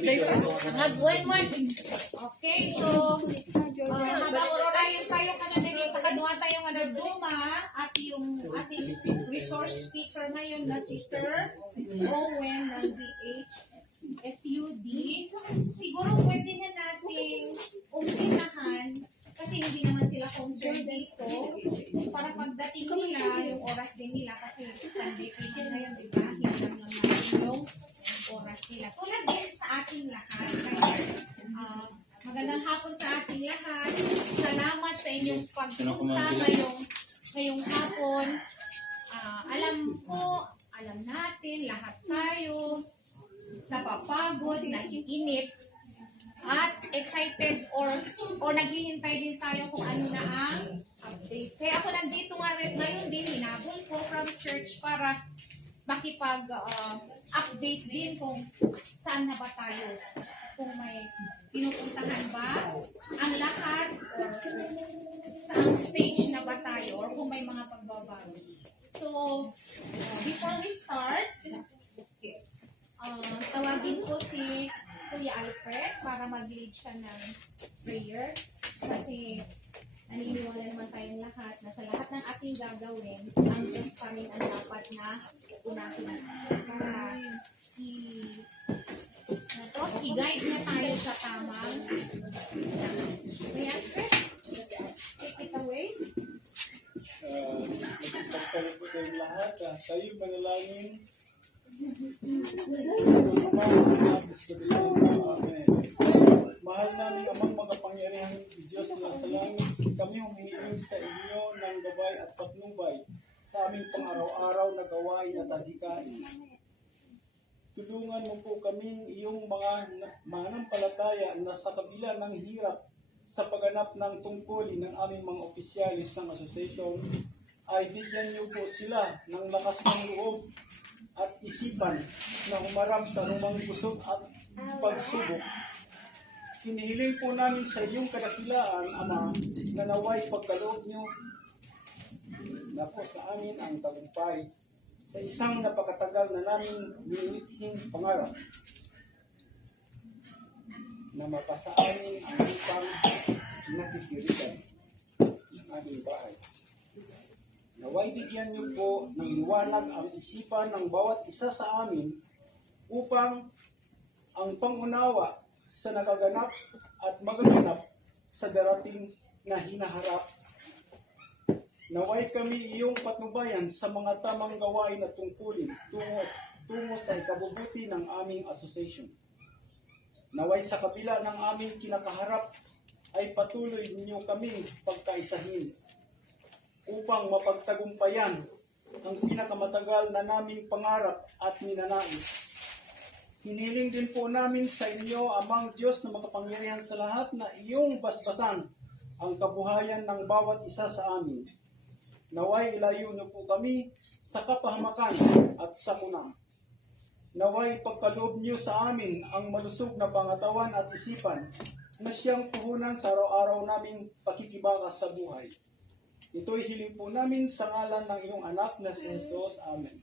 Nag-1-1. Okay, so habang orayan tayo ka na dili, pakaduha tayo nga nagduma at yung ating resource speaker ngayon na si Sir Owen ng DHSUD. Siguro pwede na nating umpisahan kasi hindi naman sila concerned dito para pagdating nila, yung oras din nila kasi Sunday pa ngayon, di ba? Hindi lang naman yung oras nila. Tulad din sa ating lahat. Magandang hapon sa ating lahat. Salamat sa inyong pagpunta ngayong hapon. Alam natin, lahat tayo, napapagod, naiinip, at excited or naghihintay din tayo kung ano na ang update. Kaya ako nandito nga rin ngayon din, hinabol ko from church para makipag-update din kung saan na ba tayo. Kung may pinupuntahan ba ang lahat or saang stage na ba tayo or kung may mga pagbabago. So, before we start, tawagin ko si Kuya Alfred para mag-lead siya ng prayer kasi naniniwala naman tayong lahat na sa lahat ng ating gagawin, ang Diyos pa rin ang dapat na unahin para i-guide niya tayo sa tamang. Kuya Alfred, take it away. Nagpapalagay po kayong lahat. Tayo manalangin. Mahal namin amang makapangyarihan Diyos na sa langit. Kami humihiling sa inyo ng gabay at patnubay sa aming pang-araw-araw na gawain at adhikain. Tulungan mo po kaming iyong mga manampalataya na sa kabila ng hirap sa pagganap ng tungkulin ng aming mga opisyalis ng association ay bigyan niyo po sila ng lakas ng loob at isipan na humarap sa anumang gusot at pagsubok. Hinihiling po namin sa iyong kadakilaan, Ama, na naway pagkaloob niyo na po sa amin ang tagumpay sa isang napakatagal na namin niinithing pangarap na mapasaanin ang upang natitirikan ng aming bahay. Naway bigyan niyo po ng liwanag ang isipan ng bawat isa sa amin upang ang pangunawa sa nakaganap at magaganap sa darating na hinaharap. Naway kami iyong patnubayan sa mga tamang gawain at tungkulin tungo sa ikabubuti ng aming association. Naway sa kabila ng aming kinakaharap ay patuloy ninyo kami pagkaisahin upang mapagtagumpayan ang pinakamatagal na naming pangarap at ninanais. Hiniling din po namin sa inyo, Amang Diyos na makapangyarihan sa lahat, na iyong basbasan ang kabuhayan ng bawat isa sa amin. Naway ilayo niyo po kami sa kapahamakan at sakuna. Naway pagkaloob niyo sa amin ang malusog na pangatawan at isipan na siyang puhunan sa araw-araw naming pakikibaka sa buhay. Ito'y hiling po namin sa ngalan ng iyong anak na si Jesus. Amen.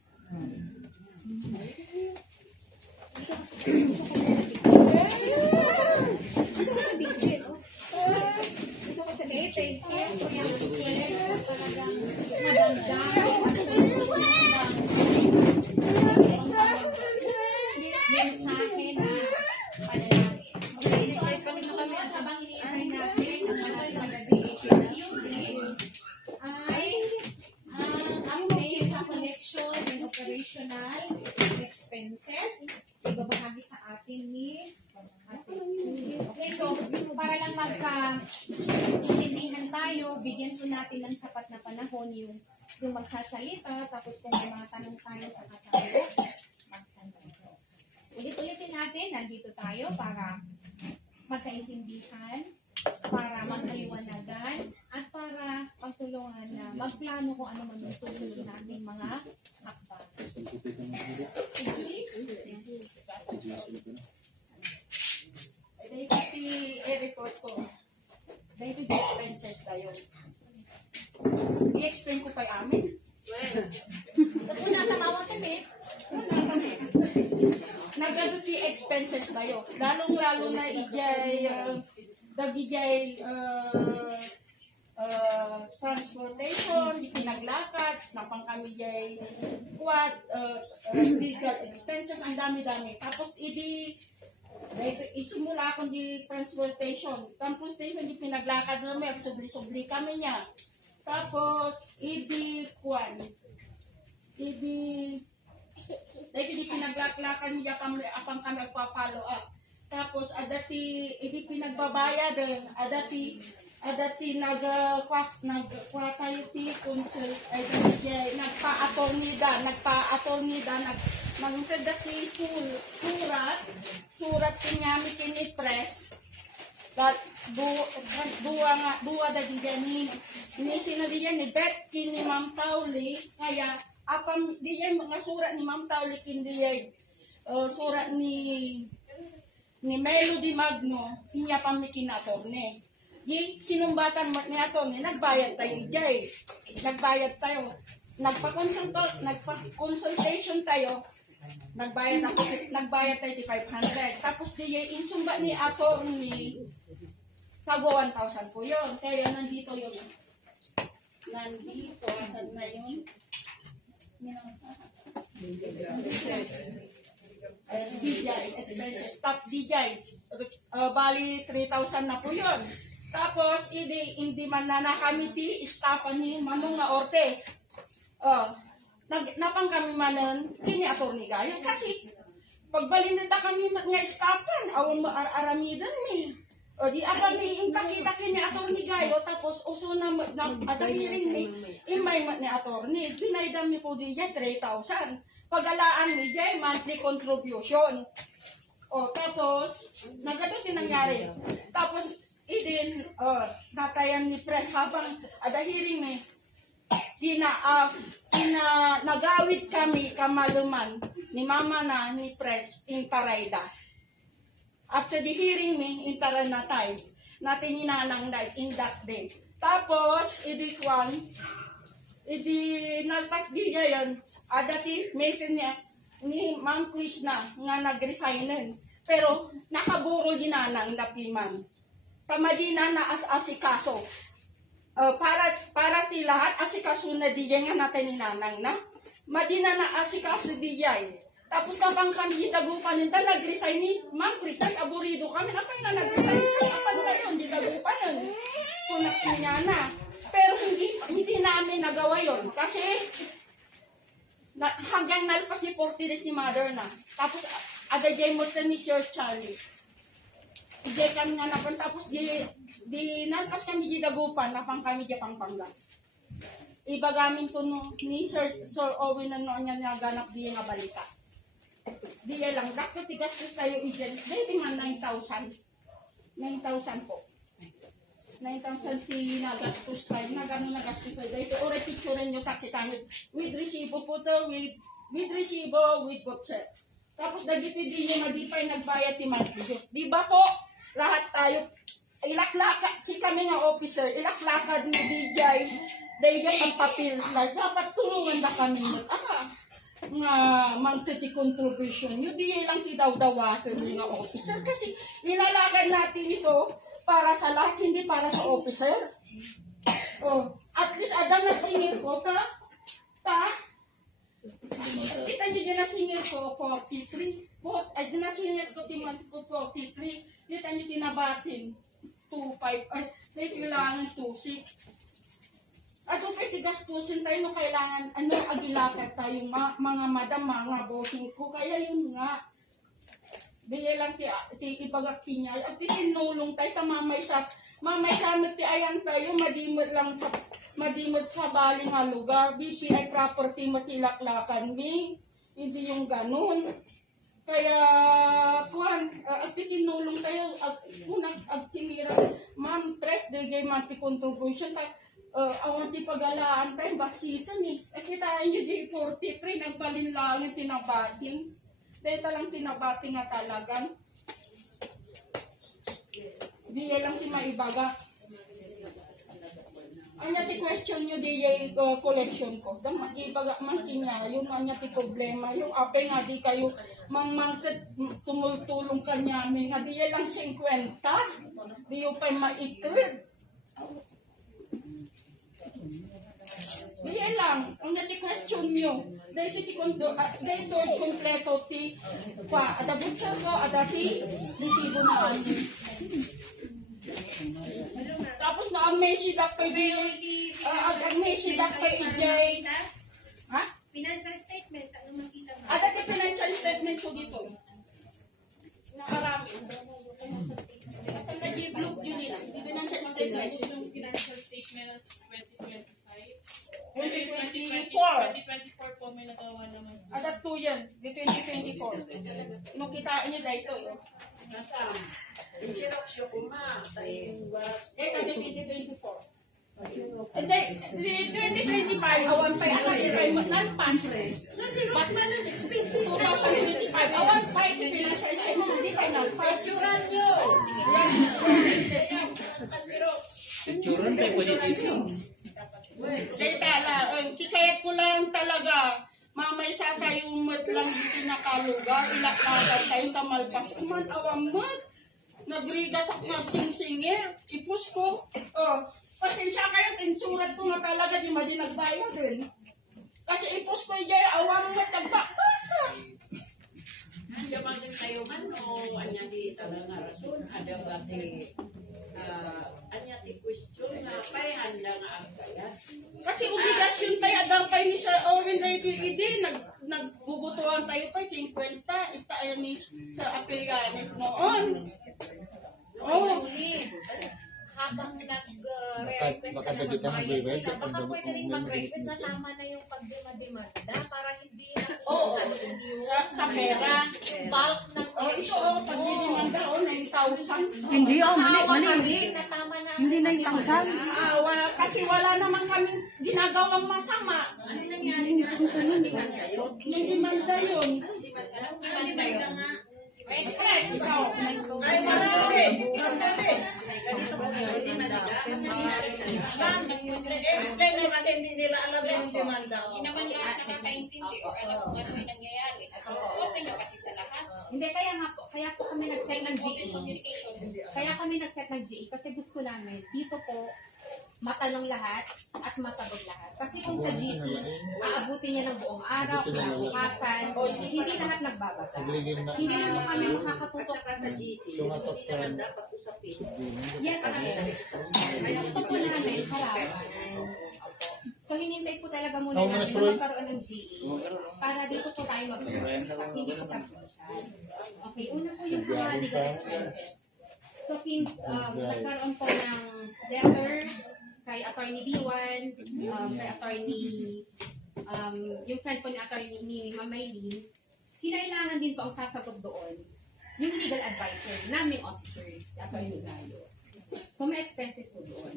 Okay, thank you. Kuya Alfred, talagang madamdam mensahe na panalangin. Okay, so ay kami at habang iniintay natin ang mga DHSUD ay ang update sa collection and operational expenses. Ibabahagi sa atin ni Ate Julie. Okay, so para lang magka-intindihan tayo, bigyan po natin ng sapat na panahon yung magsasalita, tapos kung may mga tanong tayo sa tayo, magtanong. Ulit-ulitin natin, nandito tayo para magkaintindihan, para magkaliwanagan, at para pagtulungan na magplano kung ano man yung susunod nating mga hakbang. Dahil kasi i-report ko, dahil ito expenses tayo. I-explain ko kay amin. Kung natamawan kami, Nagano si expenses tayo. Lalong-lalo na ijay, dagijay, transportation, di pinaglakad, napang kami jay, legal expenses, ang dami-dami. Tapos, isimula akong di transportation. Transportation, di pinaglakad namin, subli-subli kami niya. Tapos, di pinaglaklakan niya kami, apang kami nagpa-follow up. Tapos, adati pinagbabayad, adati nagkuha tayo ti consult, nagpa-attorney da, nagtadati surat kinyami kini-press, that buwa da diyan ni sinadiyan ni Bet kini Ma'am Pauli, kaya apam diyan mga surat ni Ma'am Pauli kindi surat ni Melody Magno, inya pamikin attorney. Di sinumbatan mo ni attorney, nagbayad tayo jay. Nagbayad tayo. Nagpa-consultation tayo. Nagbayad tayo di 500. Tapos di insumba ni attorney sa 1,000 po yun. Kaya nandito yun. Nandito, asan na yun? DJ expenses, top DJ, bali 3,000 na po yun. Tapos, hindi man na nakamiti, staffan ni Manong nga Ortiz. Napang kami manon, kini attorney kayo. Kasi, pagbalin na kami nga staffan, awang aramidan mi. Di apa mi impakita kini attorney kayo, tapos uso na adahirin mi, imay ni attorney, binaydam mi po diya 3,000. Pag-alaan mi diya, monthly contribution. Tapos, nagano din nangyari. Tapos, natayan ni press habang adahiring ni nagawit kami kamaluman ni mama na ni press in Parayda. After the hearing ni in Taranatay, natin inanang in that day. Tapos, nalpas di niya yun, adati mesin niya ni Ma'am Krishna nga nag-resignin. Pero, nakaburo ginanang napiman. Tamadina na asikaso. Para ti lahat, asikaso na diyan nga natin ninanang na. Madina na asikaso diyan. Tapos kapang kami ditagupan nito, nag-resign ni Ma'am Krishna, aburido kami. Napay na nag-resign na kapag ngayon, ditagupan nun. Kung nakinya na. Pero hindi namin nagawa yun. Kasi hanggang nalpas ni 40 days ni Mother na. Tapos adagay mo ni Sir Charlie. Di kami nga napan, tapos di nalpas kami di dagupan, napang kami di Pampanga. Ibagamin to ni Sir Owen na noon niya naganap di nga balita. Di lang, dapat tigastos tayo iyan, di nga 9,000. 9,000 po. 9,000 nagastos tayo, nagastos tayo. Ito oray picturean nyo kakita nyo. With resibo po to, with resibo, with voucher. Tapos dagiti din nyo madipay nagbayad ti monthly. Di ba po? Lahat tayo, ilaklaka, si kami nga officer, ilaklakad ni DJ, dahil ang papel na, dapat tulungan na kami nga monthly contribution. Yung di lang si daw-dawatin nga officer, kasi nilalakad natin ito para sa lahat, hindi para sa officer. At least ada na singil ko, kita nyo dyan na singil ko, 43. Ay, dyan na singil ko, timan ko 43. Kita nyo tinabatin, 2.5, ay, kailangan 2.6. At kung tigastusin tayo, no, kailangan, agilakad tayo, mga madam, mga bossing ko, kaya yun nga. Dili lang ti ibagak pinyay, at tinulong tayo, mamay sa amin ti ayan tayo, madimod sa bali nga lugar, BPI property matilaklakan mi, hindi yung ganun. Kaya, at tinulong tayo, agtimira, ma'am, tres, bigay man ti contribution tayo, awan ti pag-alaan tayo, basitan eh. Kitaan nyo, J43, nagbalinlangin, tinabating. Dahil talang tinabating nga talagang. Di lang ti maibaga. Anya ti question nyo di collection ko. Dama ibaga man kinya, yun anya ti problema. Yung apay nga di kayo mangmangkat tumultulong kanyamin nga di lang 50. Di yung pa'y maitid. Di lang, anya ti question nyo. Dahil ti dahil to kompleto ti pa ada butcher ko, ada ti resibo na ani. Tapos na ang Messi back pa ang Messi back pa EJ. Ha? Financial statement, ano makita mo? Ada ka financial statement ko dito. Nakarami. Kasi nag-i-block yun nila. Financial statement. Yung financial statement 2025. 2024. 2024 po may nagawa naman. Ada 2 yan. Di 2024. Nung kitain niyo dahil ito. Eh, kasi 2024. Hindi, 2025, awan pa yan kasi kayo nalpas. Kasi ba't na expensive? 2025, awan pa yung financial statement, hindi kayo nalpas. Picturean nyo! Yan, financial statement. Picturean tayo politician. Kikayat ko lang talaga, mamay sa tayong matlang dito nakalugar, ilakagan tayong tamalpas. Kuman, awang mat. Nagrigat ako ng singsingir. Ipus ko. Oh, pasensya kayo, tinsurat ko nga talaga, di madi nagbayad din. Kasi ipus ko yung awang mat, nagbakbasa. Anda makin tayo man o anya di talaga rason ada bati anya di question na pay handa nga ang bayad. Kasi obligasyon tayo, daw kayo ni Sir Owen dahil ko nagbubutuhan tayo pa 50, itayo ni Sir Apelianes noon. Oh, Julie, habang nag-request Baka ka na dagdag ka magbayad ng sila, bayad, baka pag pwede rin may mag-request na bayad. tama na yung pagdemanda para hindi na Oo. yung sa pera. bulk ng Oh, ito oh, pag dinimanda oh, 9,000. Hindi oh, mali, mali, hindi. na tama na Hindi na yung tangsan. Kasi wala naman kaming ginagawang masama. ano nangyari nga hindi man kayo Dinimanda yun. demanda nga Express, ikaw. Ay, marami! ganito po yun demanda kasi Explain mo kasi hindi nila alam yung demanda. Hindi naman lahat nakakaintindi o alam kung ano yung nangyayari. Open nyo kasi sa lahat. Hindi, kaya nga po, kaya po kami nag-set ng Open GE. communication. Kaya kami nag-set ng GE kasi gusto namin, dito po, matanong lahat at masagot lahat. Kasi kung sa GC, aabutin niya ng buong araw, kinabukasan, hindi lahat nagbabasa. Hindi naman kami makakatutok sa GC. Hindi naman dapat usapin. Yes, gusto po namin harapan. So, hinintay po talaga muna namin na magkaroon ng GE para dito po tayo mag-usap at hindi po sa crucial. Okay, una po yung mga legal expenses. So, since nagkaroon po ng letter kay Attorney Diwan, kay Attorney, yung friend po ni Attorney ni Ma'am Maylene, kinailangan din po ang sasagot doon yung legal advisor naming officers, Attorney Gayo. So, may expenses po doon.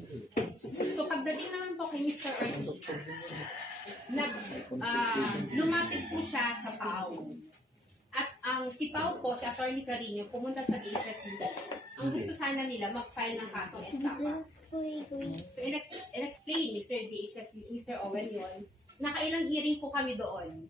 So, pagdating naman po kay Mr. Ortiz, lumapit po siya sa PAO. At ang si PAO po, si Attorney Carino, pumunta sa DHS legal. Ang gusto sana nila, mag-file ng kasong estafa. So, in-explain ni Sir DHS, Mr. Owen yun, nakailang hearing po kami doon.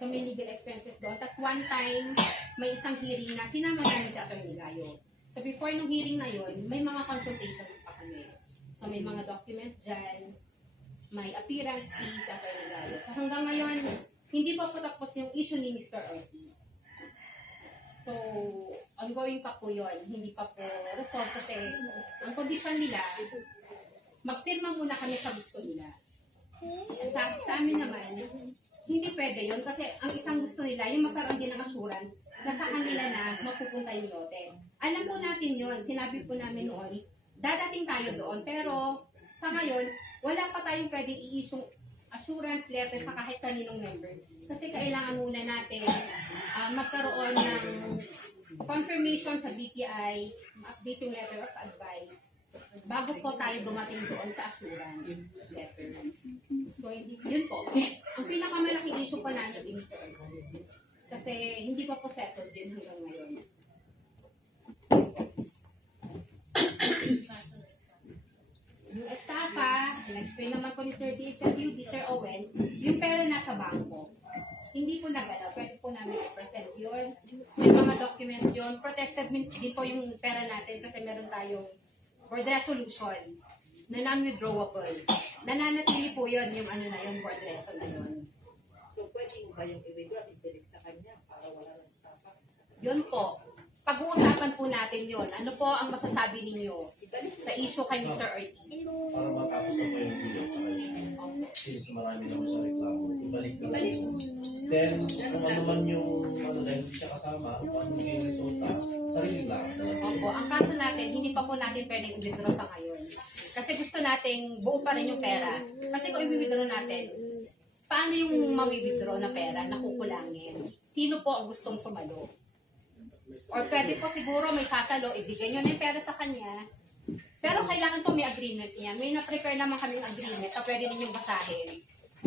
So, may legal expenses doon. Tapos one time, may isang hearing na sinama namin si Attorney Gayo. So, before nung hearing na yun, may mga consultations pa kami. So, may mga document dyan, may appearance fees sa Attorney Gayo. So, hanggang ngayon, hindi pa po tapos yung issue ni Mr. Ortiz. So, ongoing pa po yun. Hindi pa po resolve kasi ang condition nila, magpirma muna kami sa gusto nila. Sa amin naman, hindi pwede yun kasi ang isang gusto nila, yung magkaroon din ng assurance na sa kanila na mapupunta yung lote. Alam po natin yun, sinabi po namin noon, dadating tayo doon, pero sa ngayon, wala pa tayong pwedeng i-issue assurance letter sa kahit kaninong member. Kasi kailangan muna natin magkaroon ng confirmation sa BPI, update yung letter of advice, bago po tayo dumating doon sa assurance letter. So, yun po. Ang pinakamalaking issue pa namin is kasi hindi pa po settled yun hanggang ngayon. Yung estafa, po ni Sir DHSUD, Sir Owen, yung pera nasa bangko. Hindi po nagalaw. Pwede po namin i-present yun. May mga documents yun. Protected din po yung pera natin kasi meron tayong board resolution na non-withdrawable. Nananatili po yun, yung ano na yun, board reso na yun. So, pwede mo ba yung i-withdraw, ibalik sa kanya para wala ng stop-up? Yun po. Pag-uusapan po natin yun. Ano po ang masasabi ninyo sa issue kay Mr. Ortiz? Para matapos na po yung video tsaka yung since marami naman sa reklamo. Ibalik ka lang. Then, kung ano man yung dahil hindi siya kasama, ang magiging resulta, sarili lang. Opo, ang kaso natin, hindi pa po natin pwedeng i-withdraw sa ngayon. Kasi gusto nating buo pa rin yung pera. Kasi kung i-withdraw natin, paano yung ma-withdraw na pera na kukulangin? Sino po ang gustong sumalo? Or pwede po siguro may sasalo, ibigay nyo na yung pera sa kanya. Pero kailangan po may agreement niya. May na-prepare naman kaming agreement na pwede ninyong basahin.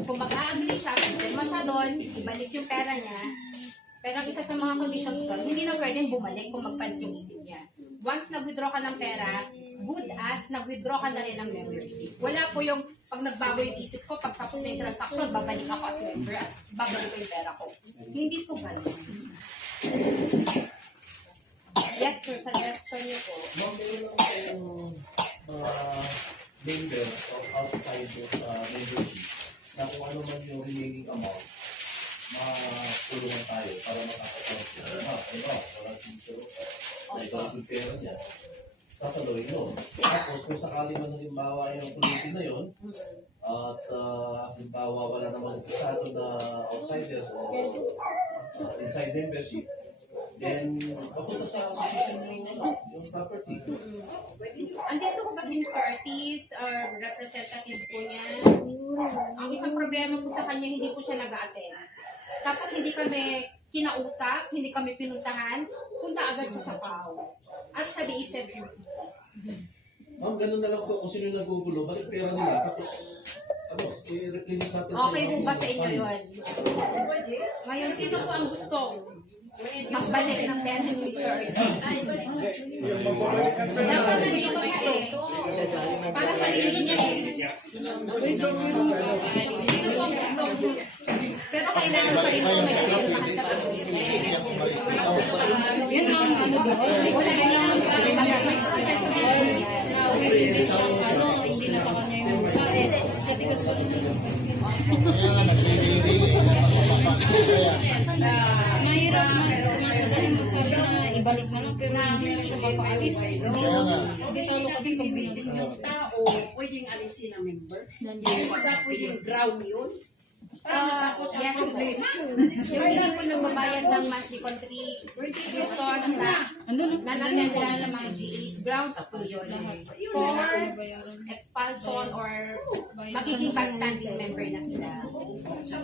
Kung mag-a-agree siya, pirma siya doon, ibalik yung pera niya. Pero ang isa sa mga conditions doon, hindi na pwedeng bumalik kung magpalit yung isip niya. Once nag-withdraw ka ng pera, good as nag-withdraw ka na rin ng membership. Wala po yung pag nagbago yung isip ko, pag tapos na yung transaction, babalik ako as member at babalik ko yung pera ko. Hindi po ganun. Yes, sir. Suggestion niyo po. Ma'am, meron ako sa yung member or outside sa membership na kung ano man yung remaining amount, matulungan tayo para makakapag wala teacher na ikaw yung pera niya. Sasaluhin mo. Tapos kung sakali man halimbawa yung community na yun, at halimbawa wala namang interesado na outsiders o inside membership, then papunta sa association yung property. Andito ko ba si Mr. Ortiz or representative po niya? Ang isang problema po sa kanya, hindi po siya nag-a-attend. Tapos hindi kami kinausap, hindi kami pinuntahan, punta agad siya sa PAO. At sa DHS. Ma'am, ganun na lang po kung sino nagugulo, balik pera nila, tapos i-replenish natin sa Okay po ba sa inyo yun? Ngayon, sino po ang gusto magbalik ng pera ni Mr. Ortiz? Dapat nandito siya eh. Para sa sarili niya eh. Pero kailangan pa rin po may yun ang ano doon. Wala na yung may proseso din. Hindi na sa kanya yung sa tigas ko rin. Mahirap madali magsabi na ibalik na lang pero hindi mo siya mapaalis. Hindi talo kami pag binalik Yung tao, pwedeng alisin ang member. Hindi ba pwedeng ground yun? Yes po. Yung hindi po nagbabayad ng monthly contributions na nangyayari ng mga GEs, grounds po yun. For expulsion or magiging bad-standing member na sila.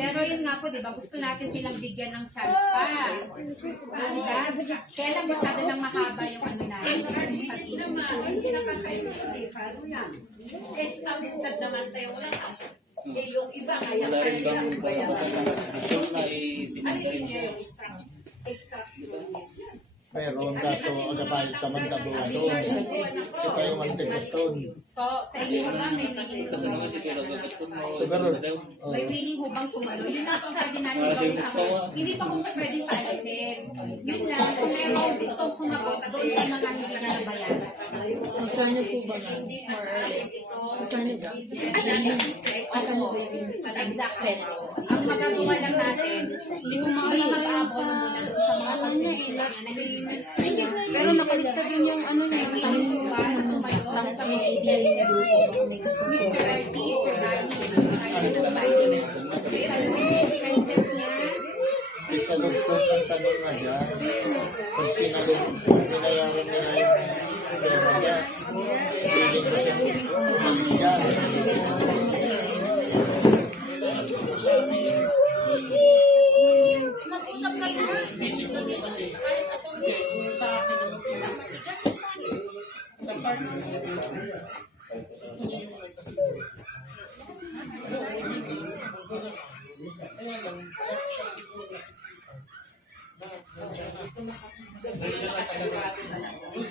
Pero yun nga po, di ba, gusto natin silang bigyan ng chance pa. Diba? Kaya lang masyado nang mahaba yung ano natin. Hindi naman, hindi nakakaintindi. Paano yan? Eh, tawid naman tayo lahat. Eh, yung iba, kaya Wala rin bang kailangan bayaran. ay Alisin niya yung extraction niya. Mayroon kaso agapalit naman kabuha doon. Siya pa yung mantigaston. So, sa inyo ba may willing may willing hubang sumalo? Yun lang po pwede natin gawin sa ngayon. Hindi pa kung pwedeng paalisin. Yun lang, kung meron gustong sumagot doon sa mga hindi na nabayaran. Magkano po ba na? Magkano ba? Exactly. Ang magagawa lang natin, hindi mo mag-aabono muna doon sa mga contribution na naging Pero nakalista din yung ano niya, yung lang sa mga ideal na grupo. Mr. Ortiz, Sir Bani, expenses niya. Isa lugsot ang tanong na dyan. Pag sinalog, binayaran nila yung pera niya. Piling ko siya. Mag-usap kayo na. Kahit ako sa akin, sa partner.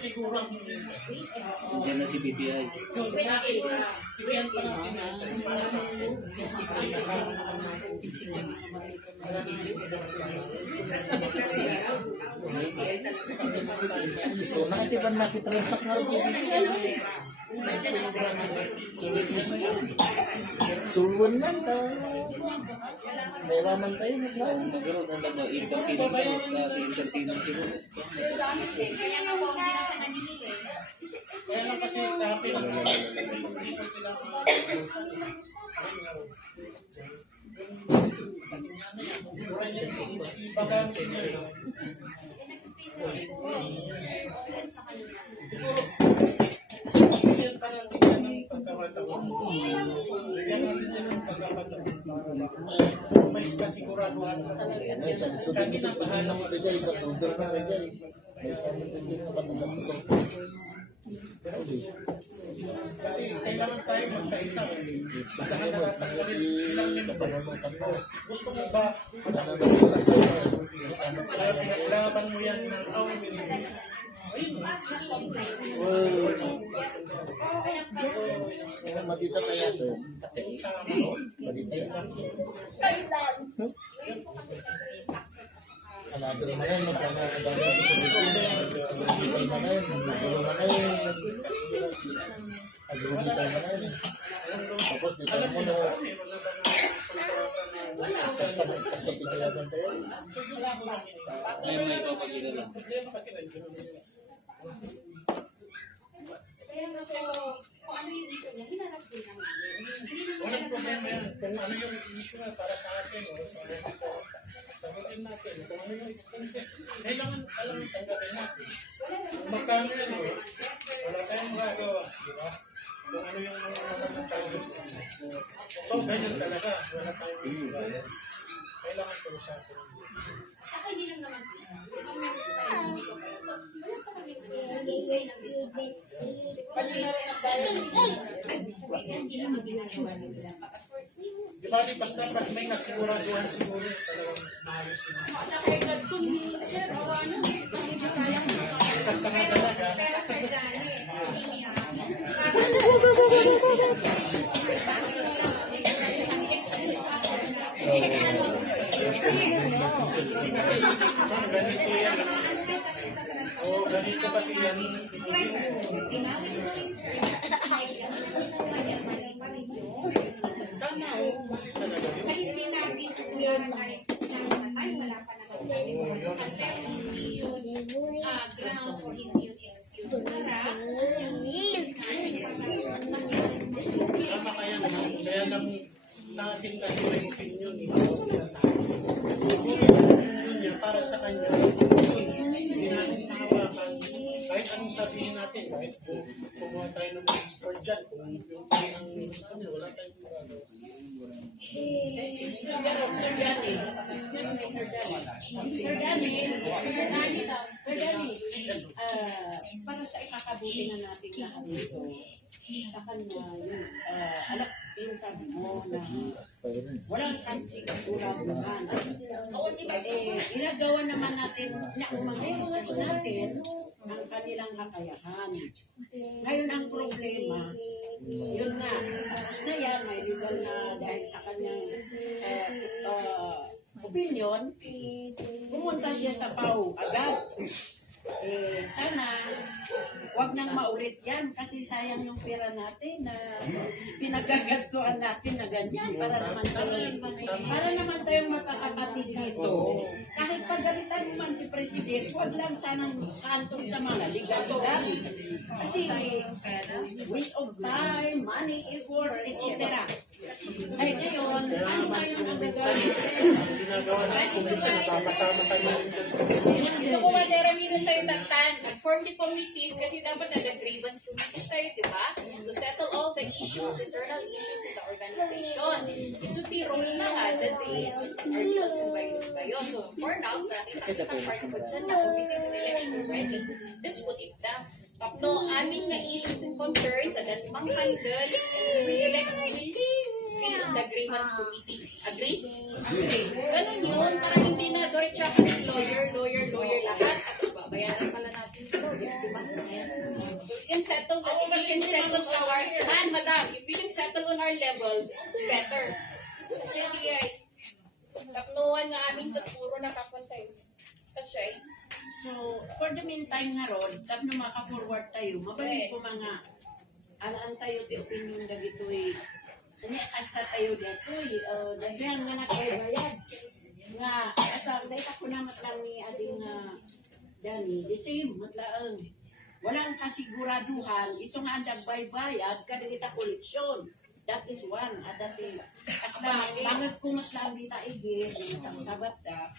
siguro ang Diyan na si BPI. yun, kasi bigyan pa natin ng interest para sa akin. Kasi kasama na kami ng So, nakasipan nakitransact na rin. Sulwan lang tayo. May raman tayo, naglaon. Pero talaga, entertainment kayo. Entertainment kayo. Kaya nga po, hindi na siya nanginili. Kaya lang kasi sa akin, dito sila siguro bigyan pa natin yan ng pagkakataon. Bigyan natin yan ng pagkakataon para may kasiguraduhan na kami na bahala mo Kasi patudol na rin dyan. May sabi na din na patudol ko. kasi kailangan tayo magkaisa. Kailangan natatanggalin ilang minuto. Gusto mo ba matapos sa sana? Kaya pinaglaban mo yan ng awang minuto. Ayun. Matita kaya ito. Matita. Another naman yun, magkakadang sa isipay na yun, magugulo na yun, agrumi tayo na yun. Tapos dito na mo na, kas kapitilagan tayo. May ipapagigala. Problema kasi nandiyan. Kaya nga po, kung ano yung issue niya, hinanap din naman. Walang problema yan. Kung ano yung issue na para sa atin, o sagutin natin. Kung ano yung expenses, kailangan alam yung tanggapin natin. Kung magkano yan, wala tayong magagawa. Di ba? Kung ano yung mga tayo. So, ganyan talaga. Wala tayong magagawa. Kailangan ko sa atin. Ako hindi lang naman. Siguro meron siya pa hindi ko kayo. Wala pa kami nag-iingay ng dito. Hindi naman ginagawa nila. Di ba, di basta pag may kasiguraduhan siguro, talagang maayos yun. Basta nga talaga, Pero Sir Johnny, ganito yan. Oo, ganito kasi yan. Tama, oo. Mali talaga yun. hindi natin tutulan tayo wala pa naman kasi pero hindi yun grounds or hindi yun excuse para Tama kaya naman. Kaya lang sa akin lang yung opinion niya sa akin. Siguro yung opinion niya para sa kanya, hindi natin mahawakan. Kahit anong sabihin natin, kahit kumuha tayo ng expert dyan, kung yung ang gusto niya, wala tayong magagawa. Sir Danny. Excuse me, Sir Danny. Sir Danny. Sir Danny. Para sa ikakabuti na natin lahat dito, sa kanya, yun, anak, yung sabi mo na walang kasiguraduhan. Ginagawa naman natin na mga research natin ang kanilang kakayahan. Ngayon ang problema, yun nga, tapos na yan, may legal na dahil sa kanyang opinion, pumunta siya sa PAO agad. Sana wag nang maulit yan kasi sayang yung pera natin na pinagagastuhan natin na ganyan para naman tayong magkakapatid dito. Kahit pagalitan man si President, wag lang sanang kaantong sa mga ligal-ligal. Kasi waste of time, money, effort, etc. Ay ngayon, ano tayong magagawa? Ginagawa natin kung minsan napapasama tayo ng So kung maderamin tayo tagtan, nag-form the committees kasi dapat nag-grievance committees tayo, di ba? To settle all the issues, internal issues in the organization. Isutiro na nga that they are deals and violence kayo. So for now, nakita part ko dyan na committees and election already. Let's put it down. Tapno, amin na issues and concerns, agad mang-handle, and we will elect the grievance committee. Agree? Okay. Ganun yun, para hindi na doy tsaka ng lawyer lahat. Tapos babayaran pala natin ito. can settle that. If we can settle on our madam, if we can settle on our level, it's better. Kasi di ay taknuhan nga aming puro nakapantay. Kasi so, for the meantime nga ron, tap na maka-forward tayo, mabalik po mga alaan tayo ti opinion na dito eh. Kasta tayo dito eh. Dagyan nga nagbayad. Nga, asal, dahil ako na matlang ni ading Dani, the same, matlaan. Walang kasiguraduhan, iso nga ang nagbaybayad, kadagita koleksyon. That is one. At dati, as na, bangat ko matlang dita igil, sa sabat da,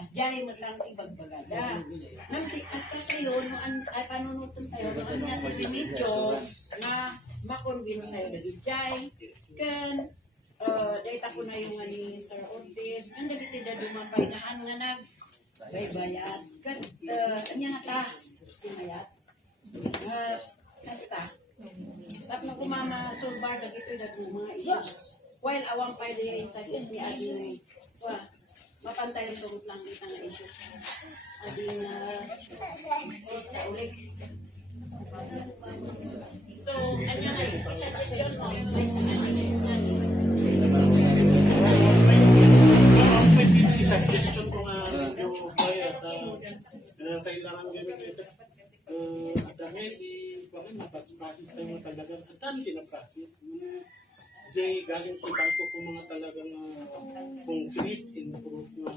as jay matlang ibagbagada. Nanti, hasta tayo, no, ay panunutan tayo, no, ang natin medyo, na makonvince tayo na di jay, kan, dahil ako na yung ni Sir Ortiz, ang nagitida dumapay na ang nga nagbaybayad. Kan, anya na ta, kumayat. Kasta. Tap na kumama sulbar na gito na mga issues. While awang pa rin yung suggest ni Ading, mapantay rin tungkol lang dito nga issues. Ading, sista ulit. So, anya nga yun, suggestion mo, may sa Pwede na i-suggestion ko nga medyo bayad na kailangan gawin ito. Dahil napag-process tayo mga talagang ang dami na-process. Hindi galing kay bangko kung mga talagang concrete, improve na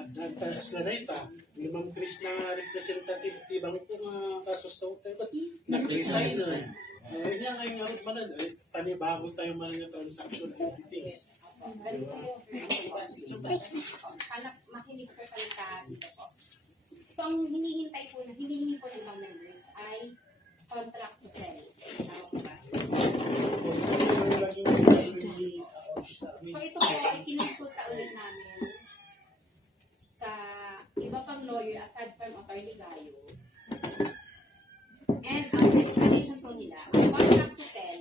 advantage na reta. Yung Ma'am Chris na representative di bangko nga kasos sa hotel, nag-resign na. Hindi nga ngayon nga rin man, panibago tayo man ng transaction everything. Hanap, makinig ko kalita dito po. So, ang hinihingi po ng mga members ay contract to sell. Tama po ba? So, ito po ay kinonsulta ulit namin sa iba pang lawyer aside from Attorney Gayo. And ang explanation po nila, ang contract to sell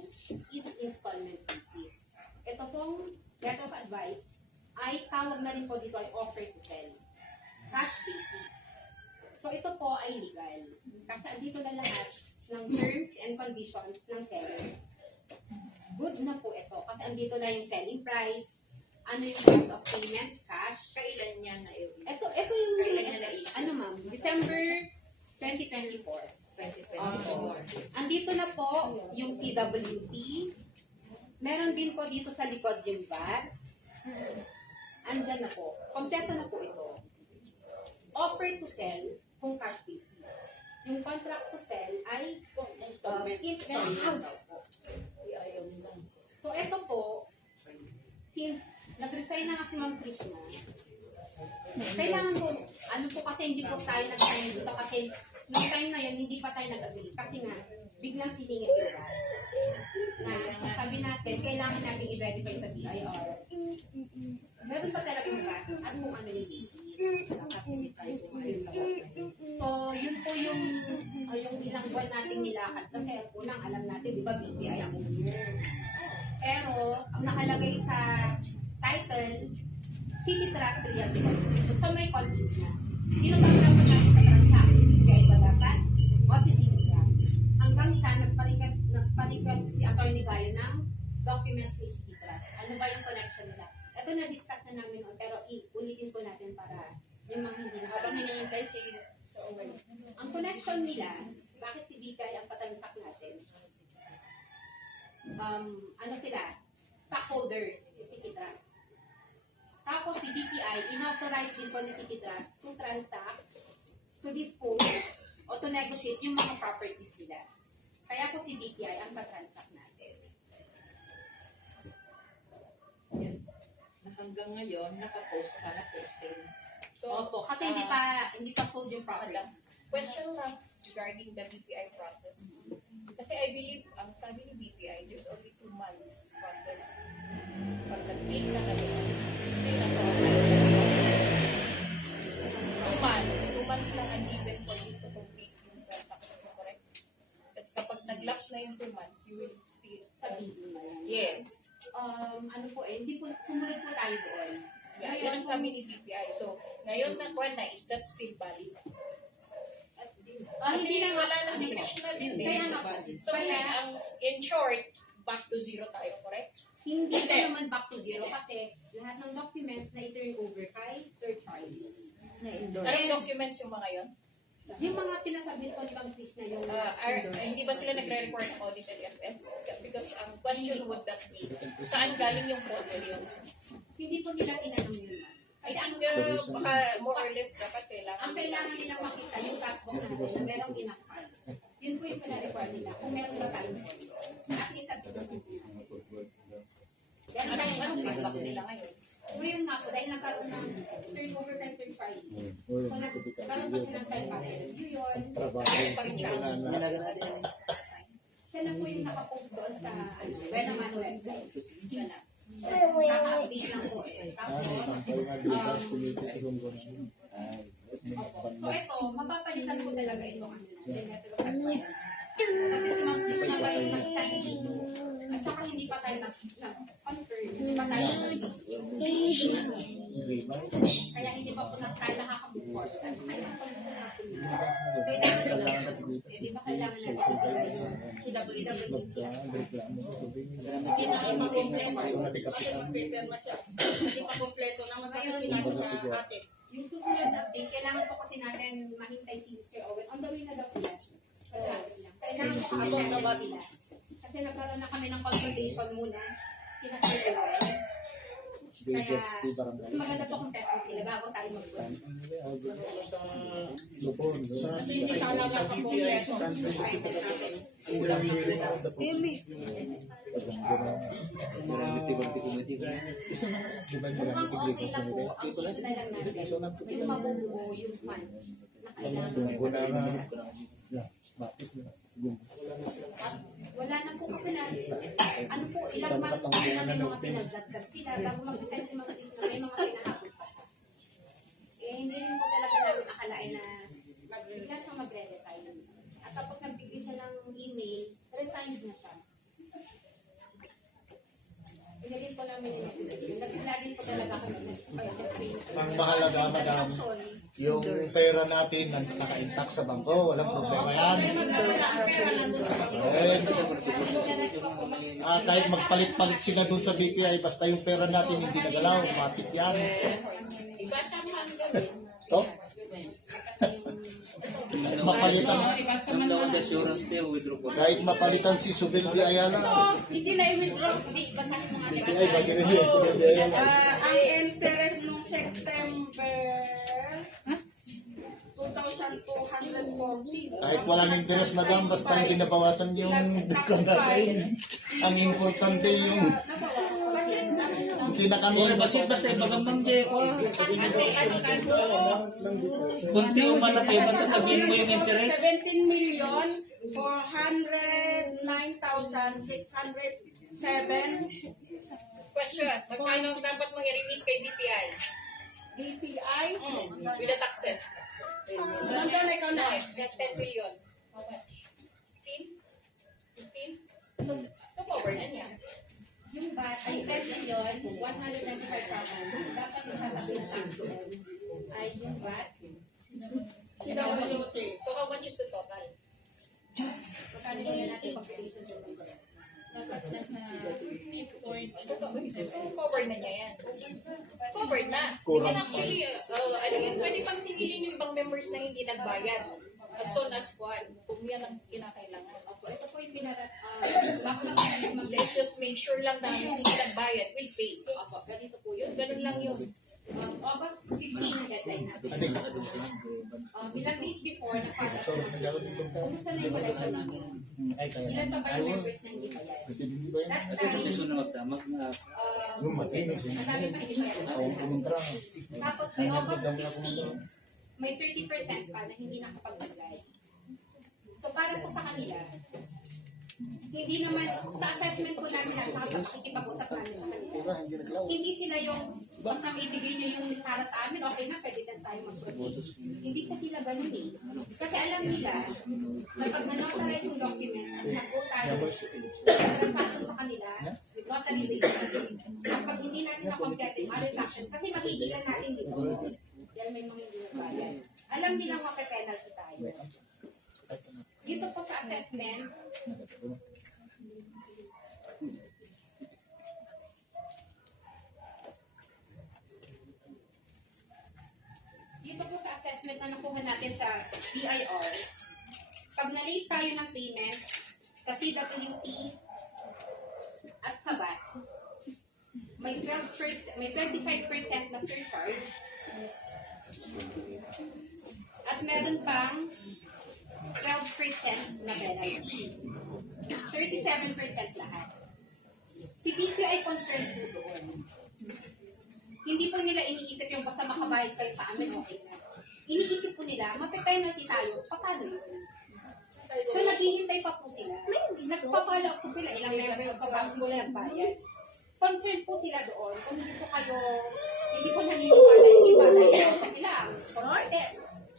is installment basis. Ito pong letter of advice ay tawag na rin po dito ay offer to sell. Cash basis. So ito po ay legal. Kasi andito na lahat ng terms and conditions ng seller. Good na po ito. Kasi andito na yung selling price, ano yung terms of payment, cash. Kailan niya na yun? Ito yung, ano ma'am, December 2024. Andito na po yung CWT. Meron din po dito sa likod yung VAT. Andyan na po. Kompleto na po ito. Offer to sell kung cash basis. Yung contract to sell ay installment daw po. So ito po, since nag-resign na kasi Ma'am Krishna, kailangan po, ano po kasi hindi po tayo nag-sign dito kasi nung time na yun, hindi pa tayo nag-agree. Kasi nga, biglang siningit yung VAT. Na sabi natin, kailangan natin i-verify sa BIR. Meron pa talaga yung VAT at kung ano yung basis. Kasi hindi tayo pumayos sa VAT. So, yun po yung ilang buwan nating nilakad. Kasi unang alam natin, di ba, BPI ang owner. Pero, ang nakalagay sa title, City Trust Realty Corporation. So, may conflict na. Sino ba dapat natin sa transaction? BPI ba dapat? O si City Trust? Hanggang sa nagpa-request si Attorney Gayo ng documents ni City Trust. Ano ba yung connection nila? Ito na-discuss na namin noon, pero ulitin ko natin para yung mga hindi na Habang hinihintay si Owen. ang connection nila, bakit si BPI ang patransak natin? Ano sila? Stockholders, yung City Trust. Tapos si BPI, inauthorize din po ni City Trust to transact, to dispose, o to negotiate yung mga properties nila. Kaya po si BPI ang patransact natin. Yan. Hanggang ngayon, nakapost pa na posting. So, Opo, kasi hindi pa sold yung property. Question lang regarding the BPI process. Kasi I believe, ang sabi ni BPI, there's only 2 months process. Pag nag-make na kami, still nasa 2 months lang ang given for you to complete yung transaction, correct? Kasi kapag nag-lapse na yung 2 months, you will still Sabihin mo yan. Yes. Ano po hindi po, sumunod po tayo doon. Yeah, yun ang sabi ni BPI. So, ngayon na kuwan na, is that still valid? At Kasi wala na si Krishna din eh. Kaya nga po. So, ang in short, back to zero tayo, correct? Hindi na naman back to zero kasi lahat ng documents na i-turn over kay Sir Charlie. Anong documents yung mga yon? Yung mga pinasabit ko pang fish na yung Hindi ba sila nagre-report ng audited FS? Because ang question would that be, saan galing yung photo yun? hindi po nila tinanong yun. I think baka more or less dapat Ang kailangan nilang makita yung passbook natin na merong ginakal. Yun po yung pina-require nila. Kung meron na tayong photo. At isabit ko Anong feedback nila ngayon? ngayon nga po, dahil nagkaroon ng turnover kay Sir Charlie. So, nagkaroon pa siya ng time para review yun. Pa rin siya. Siya na po yung nakapost doon sa Benaman website. Siya na. Kaka-update lang po. Tapos, so ito, mapapalitan po talaga itong kasi sumama ba yung nag-signing at saka hindi pa tayo nag-confirm, hindi pa tayo kaya hindi pa po tayo nakaka-book course at saka yung condition natin di ba kailangan natin si WWD Hindi na makompleto. Kasi mag-paper siya. Hindi pa kompleto naman kasi pinasa sa atin. yung susunod na update, kailangan po kasi natin mahintay si Mr. Owen. On the way na daw sila. Kailangan po kasi natin sila. Kasi nagkaroon na kami ng consultation muna. Kina Sir Owen. Kaya, mas maganda po kung present sila bago tayo mag-work. Kasi hindi talaga pa-kompleto. Mukhang okay lang po. Ang gusto na lang natin, yung mabubuo yung funds na kailangan wala na po kasi na, ano po, ilang months po namin mga pinagdagdag sila bago mag-assign si mga teacher may mga pinahabos pa. Eh, hindi rin po talaga namin akalain na bigla siyang magre-resign. At tapos nagbigay siya ng email, resigned na siya. Pinilin po namin yung next. Nagpila din po talaga kami ng Ang mahalaga, madam, yung pera natin na naka-intact sa bangko, walang problema yan. Kahit magpalit-palit sila dun sa BPI, basta yung pera natin hindi nagalaw, matik yan. Stop. Mapalitan. Kahit mapalitan si Subeldi Ayala. Hindi na i-withdraw. BPI, bagay rin yun, Subeldi Ayala. Ang interest nung September 2,240. Kahit walang interes, madam, basta hindi nabawasan yung dukong natin. Ang importante yung hindi na kami Basta ibagamang de ko. Kunti o malaki, basta sabihin mo yung interest. 17,409,607. Question, magkano dapat mong i-remit kay BPI? BPI. With the taxes. Nandun ikaw na. That's 10 billion. How much? 16? 15? So cover na niya. Yung VAT ay 10 million, 195,000. Dapat masasabi ng tax doon ay yung VAT. CWT. So how much is the total? Magkano na natin pag-release sa Dapat nasa 50 point. So cover na niya yan. Covered na. You can actually, pwede pang singilin yung ibang members na hindi nagbayad. As soon as what? Kung yan ang kinakailangan. ito po yung bago Let's just make sure lang na yung hindi nagbayad will pay. Opo, ganito po yun. Ganun lang yun. August 15 ang deadline natin. Ilang days before, nagpala siya. Kumusta na yung election natin? Ilan pa ba yung members na hindi bayad? That time, madami pa hindi bayad. Tapos by August 15, may 30% pa na hindi nakapagbigay. So para po sa kanila, hindi naman, sa assessment po namin at saka sa pakikipag-usap namin sa kanila, hindi sila yung, basta ibigay niyo yung para sa amin, okay na, pwede na tayo mag-proceed. Hindi po sila ganun eh. Kasi alam nila, na pag na-notarize yung documents at nag-go tayo transaction sa kanila, with notarization, at pag hindi natin na-complete yung other taxes, kasi mahigilan natin dito, dahil may mga hindi nagbayad. Alam nila mape-penalty tayo. assessment, dito po sa assessment na nakuha natin sa BIR, pag na-late tayo ng payment sa CWT at sa VAT, may 12%, may 25% na surcharge at meron pang 12% na penalty. 37% lahat. Si PCI concerned po doon. Hindi po nila iniisip yung basta makabayad kayo sa amin, okay na. Iniisip po nila, mape-penalty tayo, paano yun? So, naghihintay pa po sila. Nagpa-follow up po sila, ilang members pa bago po nagbayad. Concerned po sila doon, kung hindi po kayo, hindi po naniniwala yung iba na yun pa sila.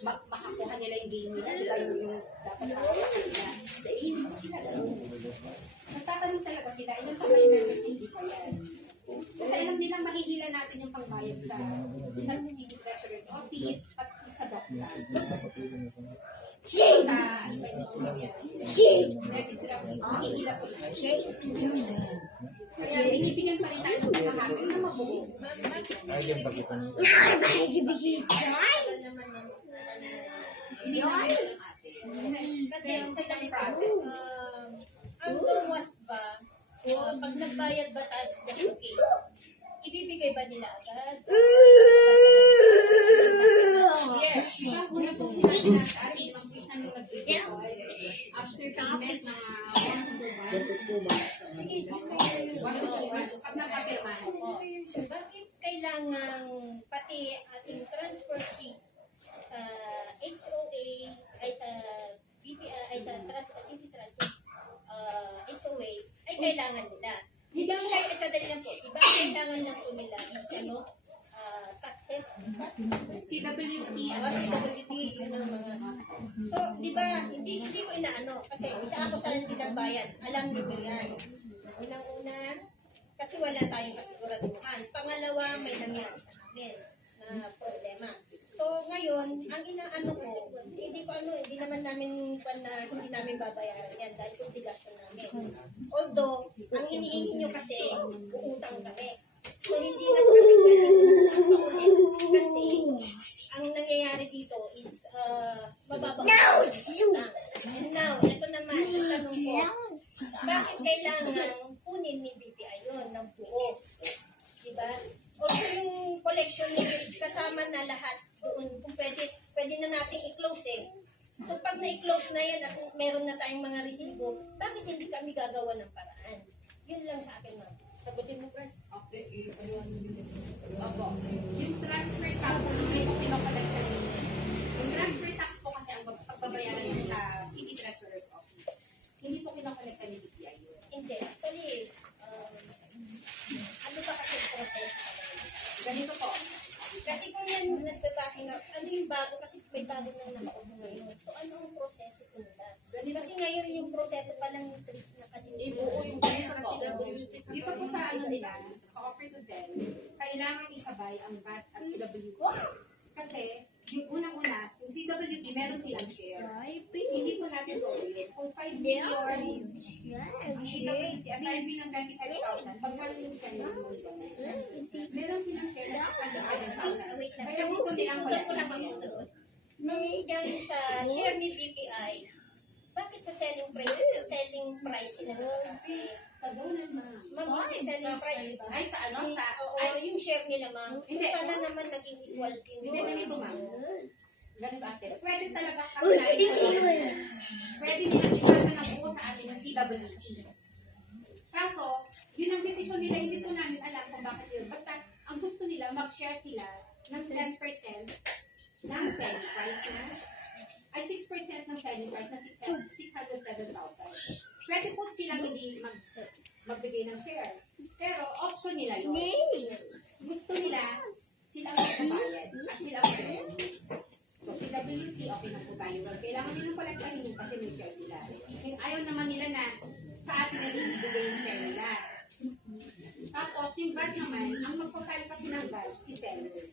Makakuha nila yung game nila, diba yung dapat makakuha nila. Dahil hindi po sila doon. Nagtatanong talaga sila, ilan pa may members hindi pa yan. Kasi alam nilang mahihila natin yung pangbayad sa City Treasurer's Office, pati sa DOCSTAT. Sa Registry of Fees, mahihila po yan. Kaya binibigyan pa rin tayo ng pagkakataon na mabuo. Hindi namin alam ate. Kasi sa process, ang gawas ba, o pag nagbayad ba tayo sa just in case, ibibigay ba nila agad? Yes. Una po sila sa ating mag-isa nung nag-deploy. After payment, mga 1 to 2 months. Sige, 1 to 2 months. Pag nagkapirmahan. bakit kailangan pati ating transfer fee sa HOA ay sa BPI ay sa City Trust HOA ay kailangan nila. Diba kahit sa dali po, diba kailangan lang po nila is taxes, CWT. CWT, yun ang mga. So, diba, hindi ko inaano kasi isa ako sa nandang bayan, alam niyo yan. Unang-una, kasi wala tayong kasiguraduhan. Pangalawa, may nangyari sa amin na problema. So, ngayon, ang inaano ko, hindi naman namin hindi namin babayaran yan dahil obligasyon namin. Although, ang iniingin nyo kasi, uutang kami. So, hindi na po kami pwedeng uutang pa ulit. Kasi, ang nangyayari dito is, mababa ang utang. And now, ito naman, ang tanong ko, bakit kailangan kunin ni BPI yun ng buo? Diba? Also, yung collection nito is kasama na lahat doon. Kung pwede na natin i-close eh. So, pag na-i-close na yan at meron na tayong mga resibo, bakit hindi kami gagawa ng paraan? Yun lang sa akin, ma'am. Sagutin mo, Pres. Okay. Opo. Yung transfer tax, hindi po pinakolekta din. Yung transfer tax po kasi ang pagbabayaran yun sa City Treasurer's Office. Hindi po pinakolekta ni BPI yun. Hindi. Actually, ano ba kasi yung process? Ganito po. Kasi kung yan nagbabase na, ano yung bago? Kasi may bago nang nakaupo ngayon. So, ano ang proseso ko nila? Kasi ngayon yung proseso pa lang yung trip na kasi Ibuo yung ganito po. Dito po sa ano nila, sa offer to sell, kailangan isabay ang VAT at CWT. Kasi, yung unang-una, yung CWT, meron silang share. Hindi po natin solid. Kung 5 million, ang CWT, at 5 million 25,000, pagkano yung share ng meron silang share na 607,000. Kaya gusto nilang kolekta. Diyan sa share ni BPI, bakit sa selling price sila nakakasi? Sa donut, ma'am. Ma'am, yung selling price, diba? Ay, sa ano? Sa, Oo, yung share nila, ma'am. Hindi. Sana naman naging equal din. Hindi, ganito, ma'am. Ganito, ate. Pwede talaga kasi pwede nilang ipasa ng buo sa atin ng CWT. Kaso, yun ang desisyon nila, hindi po namin alam kung bakit yun. Basta, ang gusto nila, mag-share sila ng 10% ng selling price na, ay 6% ng selling price na 607,000. Pwede po silang hindi magbigay ng share. Pero option nila yun. Gusto nila silang magbabayad at silang magbabayad. So, CWT, okay na po tayo. Kailangan nilang kolektahin yun kasi may share sila. Ayaw naman nila na sa atin na ibigay yung share nila. Tapos, yung VAT naman, ang magpapile kasi ng VAT, si sellers.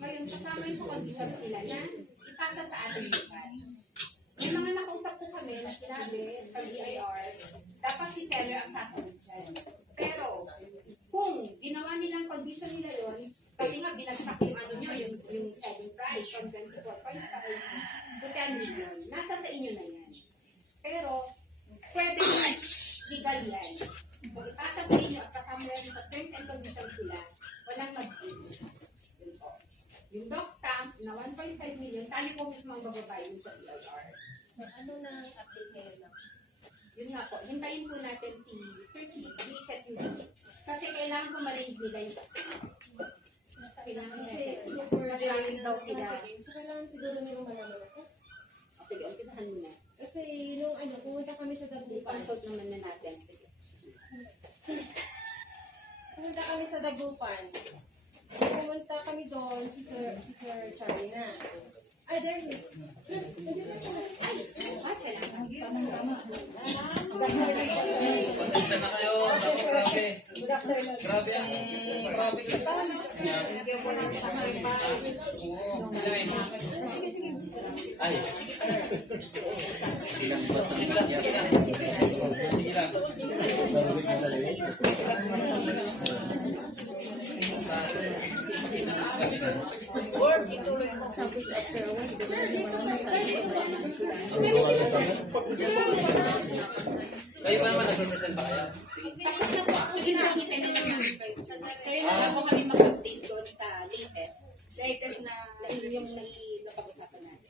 Ngayon, kasama yung conditions nila na ipasa sa atin yung VAT. May mga nakausap po kami namin, sinabi sa BIR, dapat si seller ang sasagot dyan. Pero, kung ginawa nilang condition nila yun, kasi nga binagsak yung ano nyo, yung selling price from 24.5 to 10 million. Nasa sa inyo na yan. Pero, pwede legal yan. Kung ipasa sa inyo at kasama yan sa terms and conditions nila, walang mag-in. Yun po. Yung doc stamp na 1.5 million, tayo po mismo ang bababayin sa BIR. Ano na update ngayon na? Yun nga po, hintayin po natin si Sir C, DHS nila. Kasi kailangan po ma-range nila yung kailangan Kasi nila. super Nag-rank daw sila. So, kailangan siguro nilang malaman. O, sige, umpisahan muna. Kasi nung pumunta kami sa Dagupan. I-consult naman na natin. Sige. Pumunta kami sa Dagupan. Pumunta kami doon, si Sir Charlie na. Ay, there he is. Plus, nandito siya. Ay, salamat. Pasensya na kayo. Naku, grabe. Grabe ang traffic sa tao. Ay. Ilang bus ang nangyari. Sige lang. Kayo ba naman nag-represent ba kayo? Sige na, hintayin na lang kayo. Kaya na lang po kami mag-update doon sa latest na yung napag-usapan natin.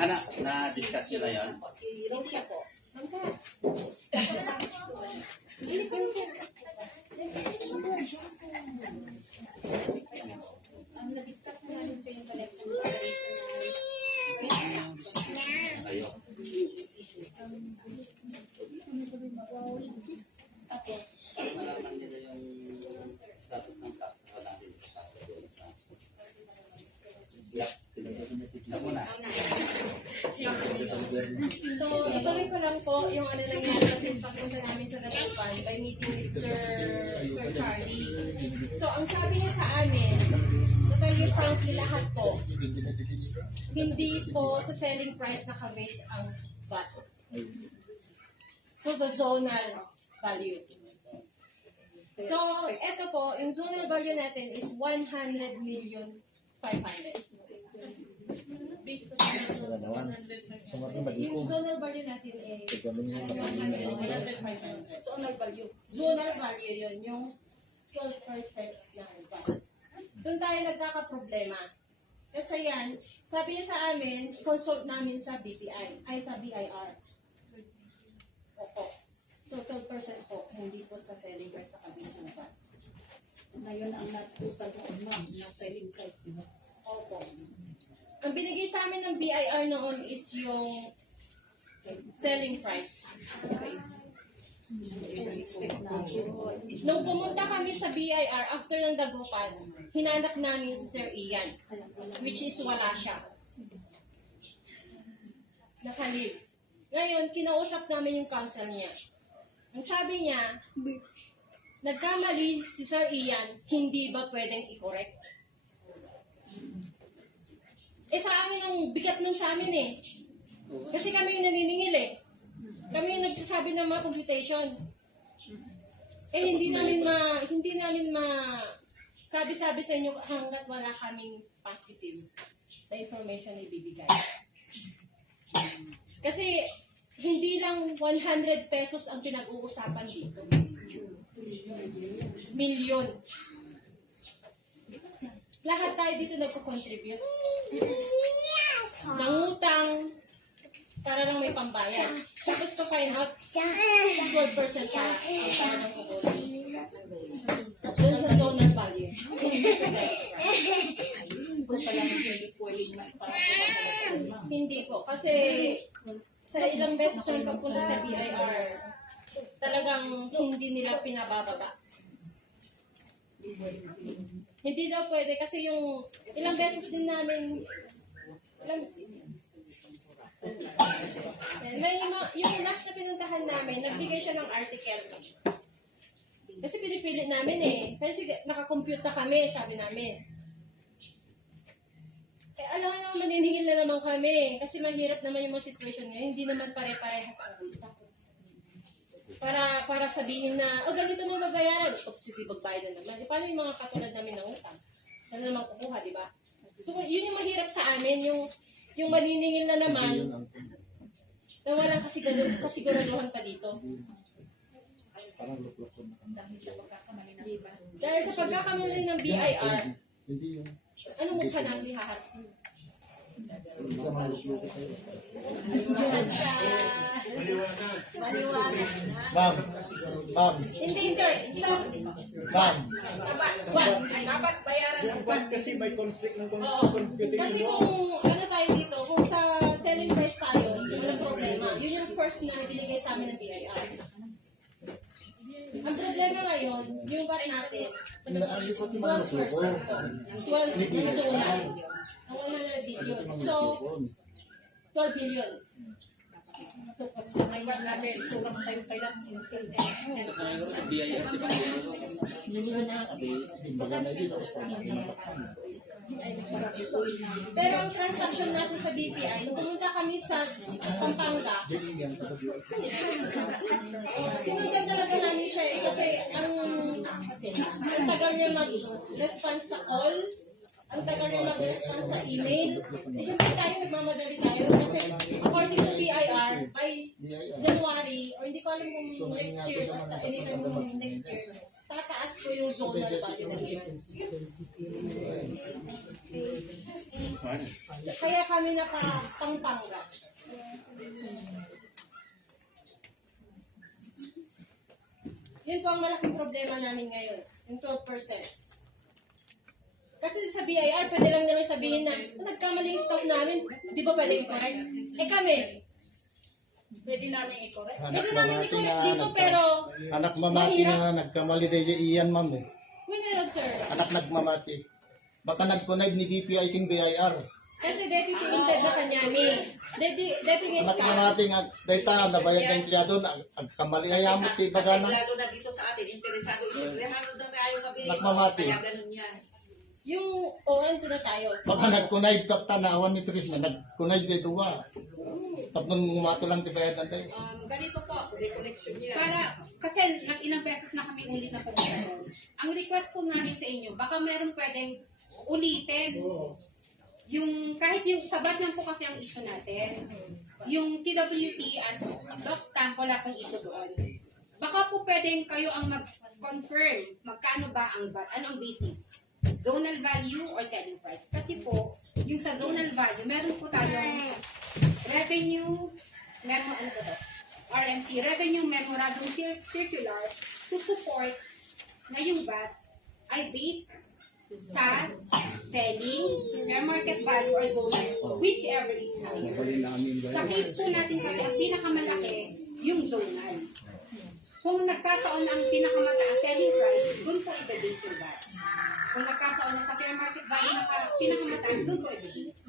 Anak, na-discuss nyo na yun? Si Rosia po. Ang na-discuss na namin sir yung collection operation Ayo. Okay. Malaman nila yung status ng tax sa natin. Yep. Tignan mo na. So, ituloy ko lang po yung ano nangyari kasi pagpunta namin sa Dagupan by meeting Sir Charlie. So, ang sabi niya sa amin, na tayo frankly lahat po, hindi po sa selling price nakabase ang VAT. So, sa zonal value. So, eto po, yung zonal value natin is 100 million 500. Yung zonal value natin is 100 500. Zonal value. Zonal value yun, yung 12% ng VAT. Doon tayo nagkakaproblema. Kasi yan, sabi niya sa amin, consult namin sa BPI, ay sa BIR. Opo. So, 12% po, hindi po sa selling price na kabis ng VAT. Ngayon ang natutal mo, ng selling price mo. Opo. Ang binigay sa amin ng BIR noon is yung selling price. Nung pumunta kami sa BIR after ng Dagupan, hinanap namin si Sir Ian, which is wala siya. Nakalib. Ngayon, kinausap namin yung counsel niya. Ang sabi niya, nagkamali si Sir Ian, hindi ba pwedeng i-correct? Sa amin ang bigat nun sa amin eh. Kasi kami yung naniningil eh. Kami yung nagsasabi ng mga computation. Hindi namin sabi-sabi sa inyo hanggat wala kaming positive na information na ibibigay. Kasi hindi lang 100 pesos ang pinag-uusapan dito. Milyon. Lahat tayo dito nagko-contribute. Nangutang para lang may pambayad. Tapos to find out, 12% tax ang parang kukunin. Doon sa zonal value. Hindi po. Kasi sa ilang beses na pagpunta sa BIR, talagang hindi nila pinabababa. Hindi daw pwede kasi yung ilang beses din namin yung last na pinuntahan namin, nagbigay siya ng article. Kasi pinipilit namin eh. Kasi nakakompute na kami, sabi namin. alam nga naman, maniningil na naman kami. Kasi mahirap naman yung mga situation ngayon. Hindi naman pare-parehas ang bulsa. Para sabihin na, ganito na magbayaran. Sisibag bayad na naman. Paano yung mga katulad namin na utang? Saan na naman kukuha, di ba? So, yun yung mahirap sa amin. Yung maniningil na naman, na walang kasiguraduhan pa dito. Dahil sa pagkakamali ng BIR, anong mukha namin haharapin? Ma'am. Hindi, sir. Ma'am. Dapat bayaran ng Dapat kasi may conflict ng Kasi kung ano tayo dito, kung sa selling price tayo, walang problema. Yun yung first na binigay sa amin ng BIR. Ang problema ngayon, yung VAT natin, 12%. 12 yung zona. Ang 100 billion. So, 12 billion. So, VAT natin, kulang tayo kailangan. pero ang transaction natin sa BPI, nung pumunta kami sa Pampanga, sinundan talaga namin siya kasi ang tagal niya mag-response sa call, ang tagal niya mag-response sa email. Siyempre tayo, nagmamadali tayo kasi according to BIR, by January, or hindi ko alam kung next year, basta anytime next year, tataas ko yung zonal value ng iman. Kaya kami nakapangpangga. Yun po ang malaking problema namin ngayon, yung 12%. Kasi sa BIR, pwede lang namin sabihin na, nagkamali yung staff namin, di ba pwede i-correct? Kami, pwede namin i-correct. Pwede namin i-correct dito, pero Anak mamati na nagkamali rin iyan, ma'am. we meron, sir. Anak nagmamati. Baka nag-connect ni BPI king BIR. Kasi dati tinted na kanyami. Dati nga Anak staff. mamati nga data nabayad ng empleyado nagkamali ayam ti bagana. Lalo na dito sa atin, interesado ito. Rehano daw na ayaw mabili. Nagmamati. Kaya ganun yan. Yung ON na tayo. Baka nag-connect tanawan ni Tris na nag-connect kay duwa. Tatlong mumato lang ti bayad ng tayo. Ganito po, Reconnection niya. kasi ilang beses na kami ulit na pumunta doon. Ang request po namin sa inyo, baka meron pwedeng ulitin. Yung, kahit yung sabat lang po kasi ang issue natin. Yung CWT at doc stamp, wala pong issue doon. Baka po pwedeng kayo ang mag-confirm magkano ba ang VAT, anong basis? Zonal value or selling price? Kasi po, yung sa zonal value, meron po tayong revenue, ano ba ito? RMC, Revenue Memorandum Circular to support na yung VAT ay based sa selling, fair market value, or zonal, whichever is higher. Sa case po natin kasi, ang pinakamalaki, yung zonal. Kung nagkataon na ang pinakamataas selling price, doon po i-base yung VAT. Kung nagkataon na sa fair market value na pinakamataas, doon po i-base.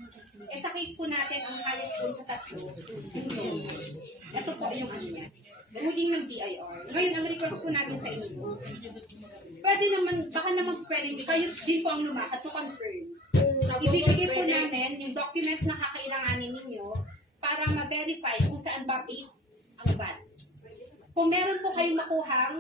Sa case po natin, ang highest doon sa tatlo, yung zonal. Ito po yung ano niya. Ruling ng BIR. Ngayon, ang request po namin sa inyo, pwede naman, baka naman pwede, kayo din po ang lumakad to confirm. Ibibigay po natin yung documents na kakailanganin ninyo para ma-verify kung saan ba based ang VAT. Kung meron po kayong makuhang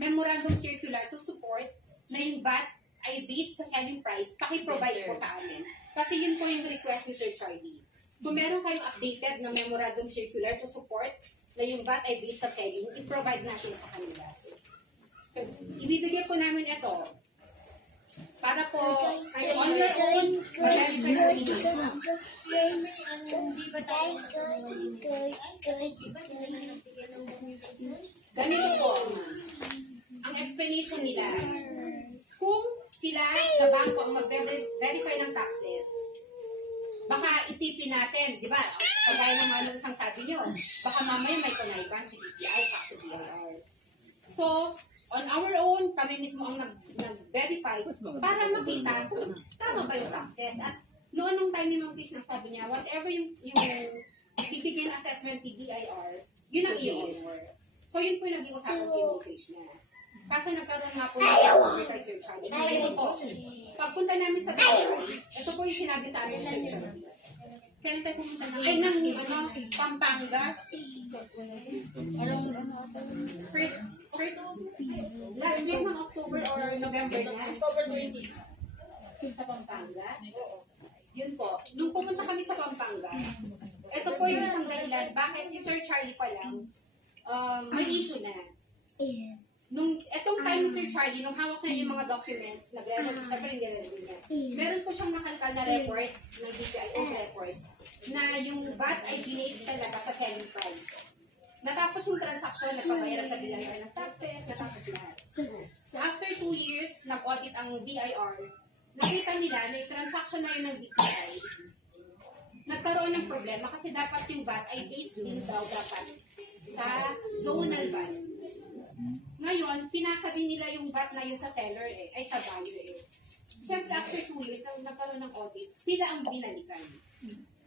memorandum circular to support na yung VAT ay based sa selling price, paki-provide po sa amin. Kasi yun po yung request ni Sir Charlie. Kung meron kayong updated na memorandum circular to support na yung VAT ay based sa selling, i-provide natin sa kanila. So, ibibigay po namin ito para po kayo on your own, mag-verify po ninyo. Ganito po, ang explanation nila, kung sila sa bangko ang mag-verify ng taxes, baka isipin natin, di ba, kagaya ng mga isang sabi nyo, baka mamaya may connivan si BPI, tax sa BIR. So, on our own, kami mismo ang nag-verify para makita kung tama ba yung taxes. At noon nung time ni Mang Tish, sabi niya, whatever yung bibigyan assessment ni BIR, yun ang i-honor. So, yun po yung naging usapan kay Mang Tish na. Kaso nagkaroon nga po ng over kay Sir Charlie. Ito po, pagpunta namin sa ito po yung sinabi sa amin, Sir Charlie. Kaya tayo pumunta na, ay, ng Pampanga. First, last week ng October or November na. October 20. Sa Pampanga. Yun po. Nung pumunta kami sa Pampanga, ito po yung isang dahilan bakit si Sir Charlie pa lang may issue na. Etong time ni Sir Charlie, nung hawak na yung mga documents, nag-record siya pa rin niya. Meron po siyang nakalkal na report ng DPIO report na yung VAT ay binase talaga sa selling price. Natapos yung transaction, nagpabayaran sa BIR ng taxes, natapos lahat. So after 2 years, nag-audit ang BIR, nakita nila na yung transaction na yun ng DPI, nagkaroon ng problema kasi dapat yung VAT ay based in daw dapat sa zonal VAT. Ngayon, pinasa din nila yung VAT na yun sa seller ay sa buyer Siyempre, after 2 years, nang nagkaroon ng audit, sila ang binalikan.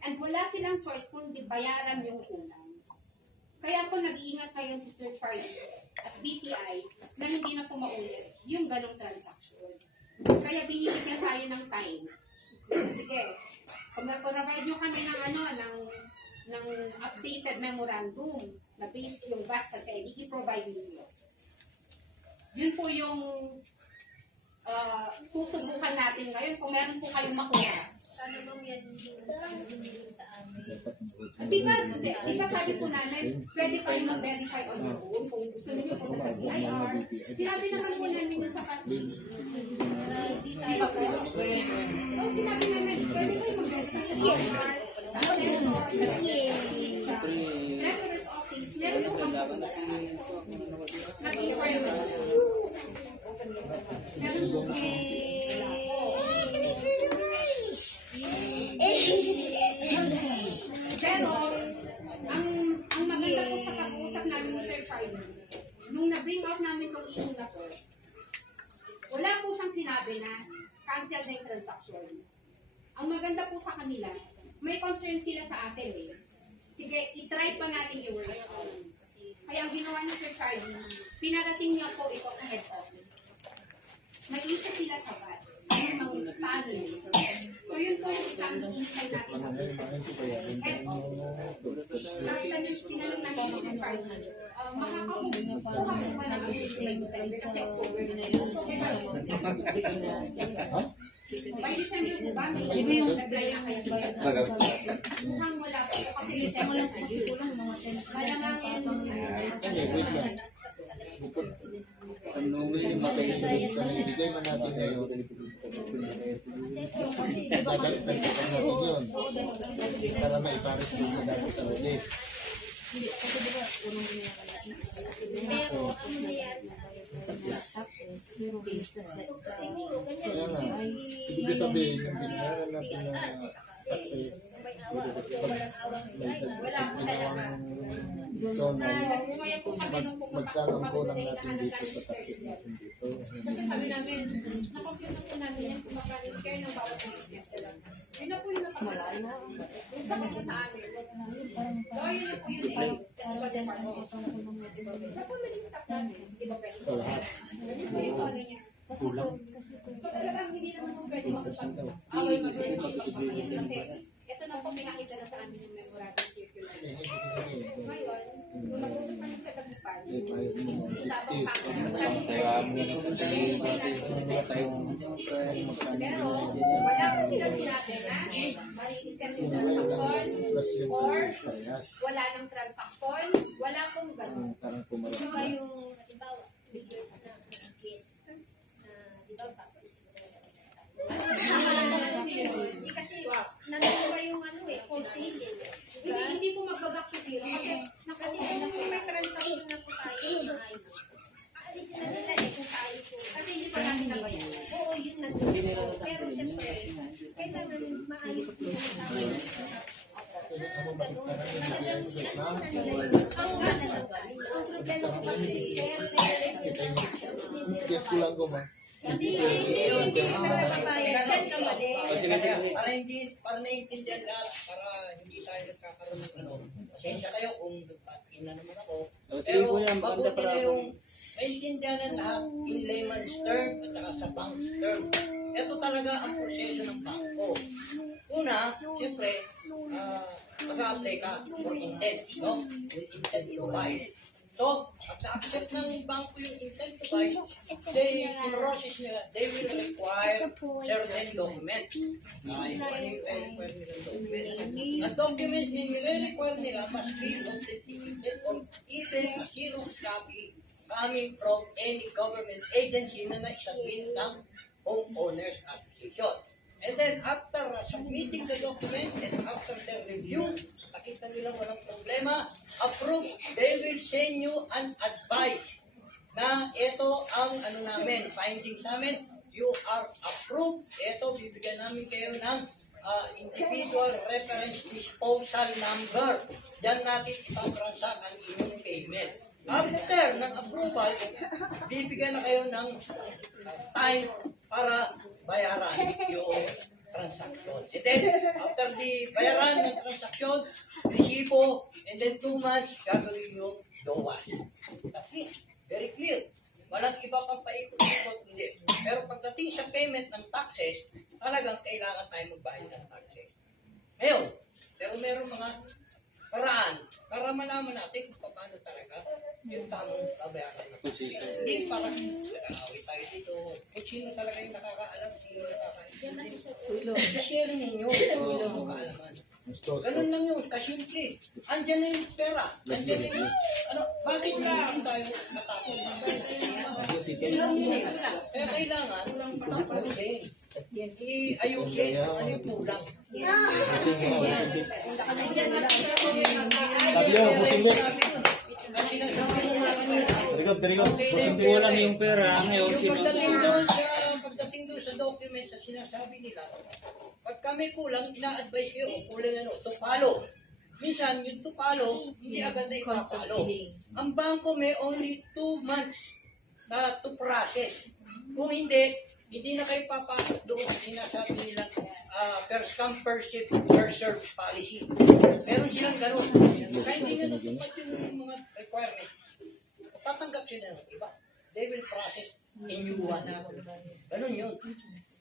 And wala silang choice kundi bayaran yung utang. Kaya ako nag-iingat ngayon si Sir Charlie at BPI na hindi na po maulit yung ganong transaction. Kaya binibigyan tayo ng time. Sige, kung provide nyo kami ng updated memorandum na based yung VAT sa SEDI, i-provide nyo. Yun po yung susubukan natin ngayon kung meron po kayong makuha. Sana bang yan yung sa amin? Di ba sabi po namin, pwede kayo mag-verify on your own kung gusto niyo punta sa BIR. Sinabi naman po namin yun sa past meeting. Di ba po? Sinabi namin, pwede kayo mag-verify sa BIR, sa assessor, sa treasurer's office. Meron po kang nag-requirement. Meron po pero, ang maganda po sa pag-uusap namin ni Sir Charlie, nung na-bring out namin itong issue na to, wala po siyang sinabi na cancel na yung transaction. Ang maganda po sa kanila, may concern sila sa atin eh. Sige, itry pa natin i-work. Kaya ang ginawa ni Sir Charlie, pinarating niya po ito sa head office. Nag-issue sila sa VAT. Paano yun? So yun po yung isang hintay natin. Head office. Nakita niyo, tinanong namin si Sir Charlie, makakakuha po ba ng kasi October na by December po ba? May nagdaya kayo sa mukhang wala po kasi December na malamangin sa nungay yung masayang sa ibigay man natin ngayon. Dadagdag natin yun. Para maipares din sa dati sa ulit. Pero ang nangyayari sa siguro, ganyan Kaya nga, ibig sabihin, yung bigyan natin na taxes, may ginawang zonal, magkaroon ko lang natin dito sa taxes natin dito. kasi sabi namin, na-compute na po namin yan kung magka-share ng bawat business talaga. Yun na po yung nakamalain. Yung sabi ko sa amin. So, yun na po yun eh. Na po naging staff namin. Di ba pwede? Sa lahat. Ganyan po yung ano niya. Kulang. So talagang hindi naman po pwede makapag-away mag-share ng pagpapamayan. Kasi ito na po pinakita na sa amin yung memorandum circular. Ngayon, kung nag-usap kami sa Tagupan, usapang pero wala po silang sinabi na marilisem yung transaction or wala ng transaction, wala pong gano'n. Diba yung, halimbawa, bigers na kit na, diba, tapos hindi kasi nandun ba yung ano eh, for sale eh. Hindi po magbaback to zero kasi Kung may transaction na po tayo, maayos. Aalisin na nila eh kung tayo po. kasi hindi pa natin nabayan. Oo, yun nandun po. Pero siyempre, kailangan maayos po yung tama na ang problema ko kasi, Get ko lang ko ba? hindi siya nakabayad. Yan ka mali. Para naiintindihan lahat, para hindi tayo nagkakaroon ng ano. Pasensya kayo kung nagpatingin na naman ako. Pero mabuti na yung maintindihan ng lahat in layman's term at saka sa bank's term. Ito talaga ang proseso ng bangko. Una, siyempre, mag-a-apply ka for intent, no? Yung intent to buy. So, pag na-accept ng bangko yung intent to buy, in process nila, they will require certain documents. Ano yung require nilang documents? Ang documents na nire-require nila must be authenticated or even a Xerox copy coming from any government agency na naisubmit ng homeowners association. And then after submitting the document and after their review, nakita nila walang problema, approve, they will send you an advice na ito ang namin, findings namin, you are approved, ito bibigyan namin kayo ng individual reference disposal number. Diyan natin ipapransak ang inyong payment. After ng approval, bibigyan na kayo ng time para bayaran yung transaction. And then, after the bayaran ng transaction, resibo, and then 2 months, gagawin yung DOA. That's it. Very clear. Walang iba pang paikot-ikot, hindi. Pero pagdating sa payment ng taxes, talagang kailangan tayo magbayad ng taxes. Ngayon, pero meron mga paraan para malaman natin kung paano talaga yung tamang babayaran ng taxes. Hindi parang nag-aaway tayo dito. Kung sino talaga yung nakakaalam, sino nakakaalam. Share ninyo. Ano kaalaman. Ganun lang yun, kasimple. Andyan na yung pera. Andyan na yung, bakit hindi tayo natapos? Yan lang yun. Kaya kailangan, tapasin. Ayusin, ano yung kulang. Labyo, busing din. Dirikot. Busing din. Kulang yung pera. Ngayon, Pagdating doon sa document na sinasabi nila, pag kami kulang, ina-advise kayo, kulang to follow. Minsan, yung to follow, hindi agad na ipapalo. Ang bangko may only 2 months to process. Kung hindi na kayo papasok doon sa sinasabi nila first come, first serve policy. Meron silang gano'n. Kaya hindi nyo natupad yung mga requirements. Tatanggap sila ng iba. They will process in you one. Ganun yun.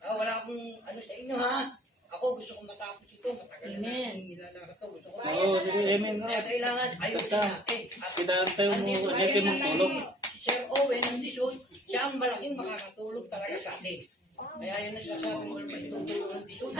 Wala akong sa inyo ha. Ako gusto kong matapos ito. Matagal na nilalaro ito. Gusto ko. Oo, sige, amen. Kaya kailangan ayusin natin. Kita-antay mo, natin mong tulog. Sir Owen, ang disyon, siya ang malaking makakatulog talaga sa atin. Kaya yun nasasabi mo naman itong tulog ng disyon.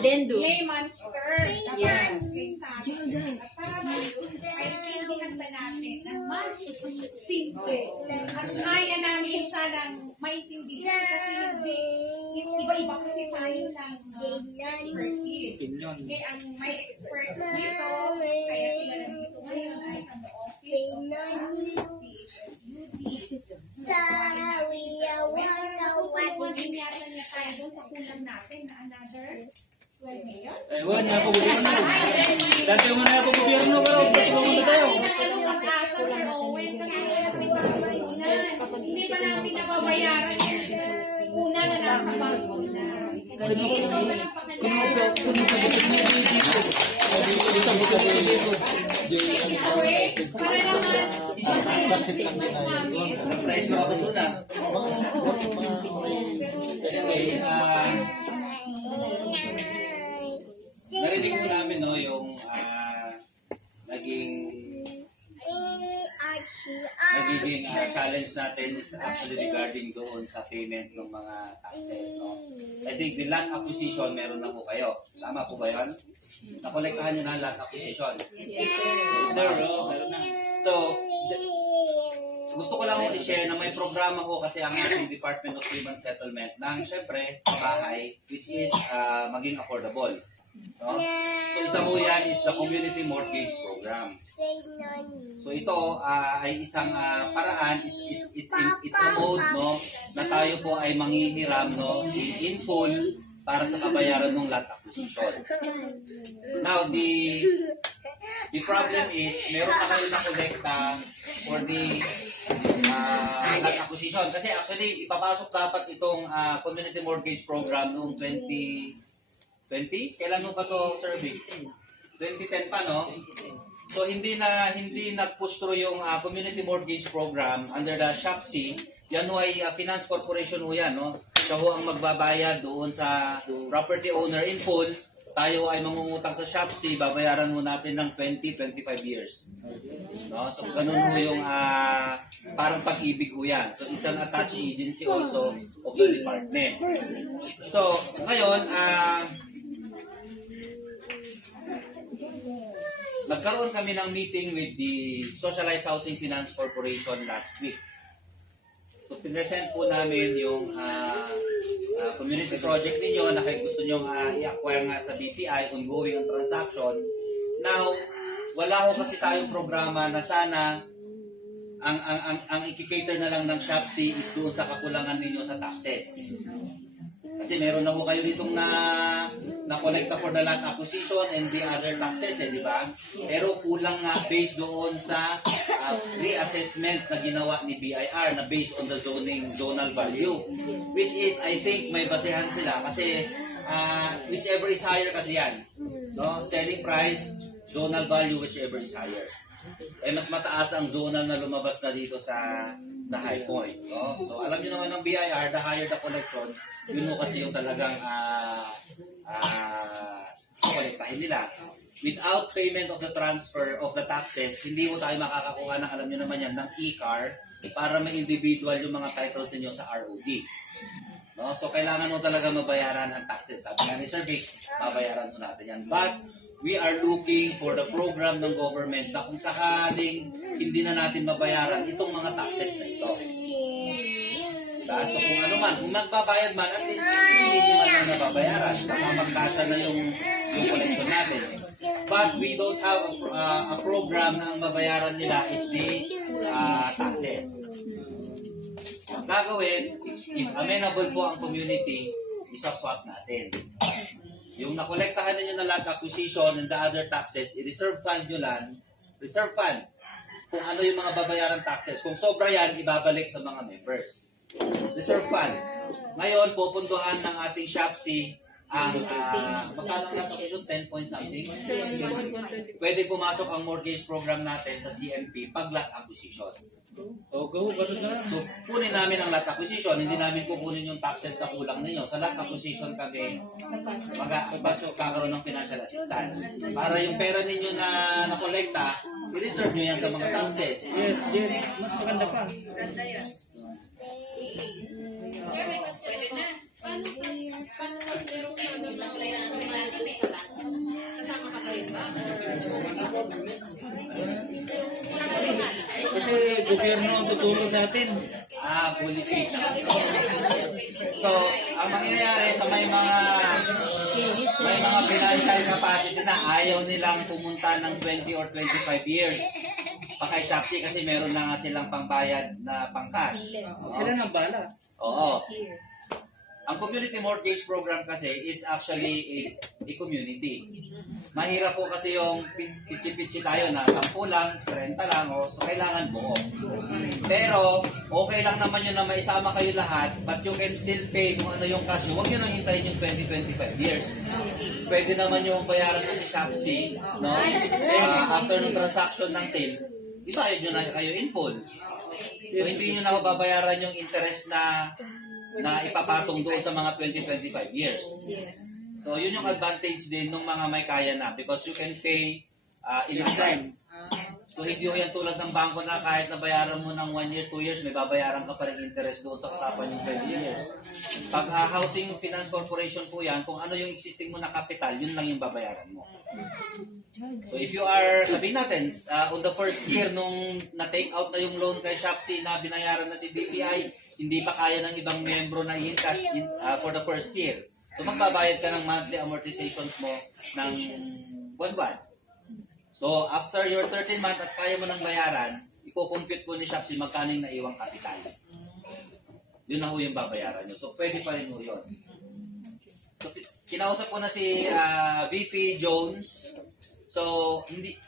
Addendum. Layman's term. Yeah. At para maintindihan ba natin na mas simple at kaya namin sanang maintindihan kasi hindi iba-iba kasi tayo ng expertise. Okay, ang may expert dito, kaya sila nandito ngayon ay ang the office of the Natutunan niya tayo doon sa kulang natin na another 12 million. Ewan, nga po gobyerno. Dati mo na po gobyerno, pero patulungan na tayo. Mag-asa, Sir Owen, kasi wala po yung pagkakaliunan. Hindi pa namin nababayaran yung una na nasa bangko na. So, walang pakalaran. Para naman, Pressure ako doon ah. Narinig mo namin no, yung naging challenge natin is actually regarding doon sa payment ng mga taxes. No? I think the land acquisition, meron na po kayo. Tama po ba yun? Nakolektahan nyo na land acquisition? Yes, sir. Meron na. So, gusto ko lang i-share na may programa ko kasi ang ating Department of Human Settlement ng syempre bahay which is maging affordable. No? So isa mo yan is the Community Mortgage Program. So ito ay isang paraan, it's a mode no, na tayo po ay manghihiram no, in full para sa kabayaran ng lot acquisition. Now The problem is, meron na kayo na kolekta for the land acquisition. Kasi actually, ipapasok dapat itong community mortgage program noong 2020. Kailan mo pa to, Sir Vic? 2010 pa, no? So hindi nag-push through yung community mortgage program under the SHAPC. Yan ay Finance Corporation ho yan, no? Siya ho ang magbabayad doon sa property owner in full. Tayo ay mangungutang sa SHAPC, babayaran mo natin ng 20-25 years. No? So ganun ho yung parang pag-ibig ho yan. So it's an attached agency also of the department. So ngayon, nagkaroon kami ng meeting with the Socialized Housing Finance Corporation last week. So, pinresent po namin yung community project ninyo na kayo gusto nyo i-acquire nga sa BPI, ongoing ang transaction. Now, wala ho kasi tayong programa na sana ang i-cater na lang ng SHAPC is doon sa kakulangan ninyo sa taxes. Kasi meron na ho kayo ditong na-collecta for the land acquisition and the other taxes, di ba? Pero kulang nga based doon sa reassessment na ginawa ni BIR na based on the zonal value. Which is, I think, may basehan sila kasi whichever is higher kasi yan. No? Selling price, zonal value, whichever is higher. Eh, mas mataas ang zonal na lumabas na dito sa high point. No? So, alam niyo naman ng BIR, the higher the collection, yun mo kasi yung talagang kolektahin nila. Without payment of the transfer of the taxes, hindi mo tayo makakakuha ng, alam niyo naman yan, ng e-car para ma-individual yung mga titles ninyo sa ROD. No? So, kailangan mo talaga mabayaran ang taxes. Sabi nga ni Sir Vic, mabayaran mo natin yan. But, we are looking for the program ng government na kung sakaling hindi na natin mabayaran itong mga taxes na ito. Diba? So kung ano man, kung magbabayad man, at least hindi man lang nababayaran. Baka magkasya na yung collection natin. But we don't have a program na ang mabayaran nila is the taxes. Ang gagawin, if amenable po ang community, isa-swap natin. Yung nakolektahan ninyo na land acquisition and the other taxes, i-reserve fund nyo lang, reserve fund, kung ano yung mga babayaran taxes. Kung sobra yan, ibabalik sa mga members. Reserve fund. Ngayon, pupunduhan ng ating SHAPC ang, magkano lang ito? 10 point something? Pwede pumasok ang mortgage program natin sa CMP pag lot acquisition. So, kunin namin ang lot acquisition, hindi namin kukunin yung taxes na kulang ninyo. Sa lot acquisition kami, kakaroon ng financial assistance. Para yung pera ninyo na nakolekta, i-reserve nyo yan sa mga taxes. Yes, mas maganda pa. Ganda yan. Pwede na. Paano pag meron ka ng kasama ka pa rin ba? Kasi gobyerno ang tutulong sa atin. Fully paid. So, ang mangyayari sa may mga financial capacity na ayaw nilang pumunta ng 20 or 25 years pa kay SHAPC kasi meron na nga silang pangbayad na pang-cash. Sila nang bala. Oo. Ang community mortgage program kasi, it's actually a community. Mahirap po kasi yung pitsi-pitsi tayo na 10 lang, 30 lang, so kailangan buo. Pero, okay lang naman yun na maisama kayo lahat, but you can still pay kung ano yung cash. Huwag nyo nang hintayin yung 20-25 years. Pwede naman yung bayaran ko si SHAPC, no? After ng transaction ng sale, ibayad nyo na kayo in full. So, hindi nyo na babayaran yung interest na ipapatong doon sa mga 20-25 years. So, yun yung advantage din ng mga may kaya na because you can pay in advance. So, hindi ko yan tulad ng bangko na kahit nabayaran mo ng 1 year, 2 years, may babayaran ka pa rin interest doon sa usapan yung 20 years. Pag Housing Finance Corporation po yan, kung ano yung existing mo na capital, yun lang yung babayaran mo. So, if you are, sabihin natin, on the first year nung na-take out na yung loan kay SHAPC na binayaran na si BPI, hindi pa kaya ng ibang membro na i-encash for the first year. So, magbabayad ka ng monthly amortizations mo ng buwan-buwan. So, after your 13 month at kaya mo ng bayaran, ipo-compute po ni SHAPC magkano yung naiwang kapital. Yun na ho yung babayaran nyo. So, pwede pa rin ho yun. So, kinausap ko na si VP Jones. So, hindi,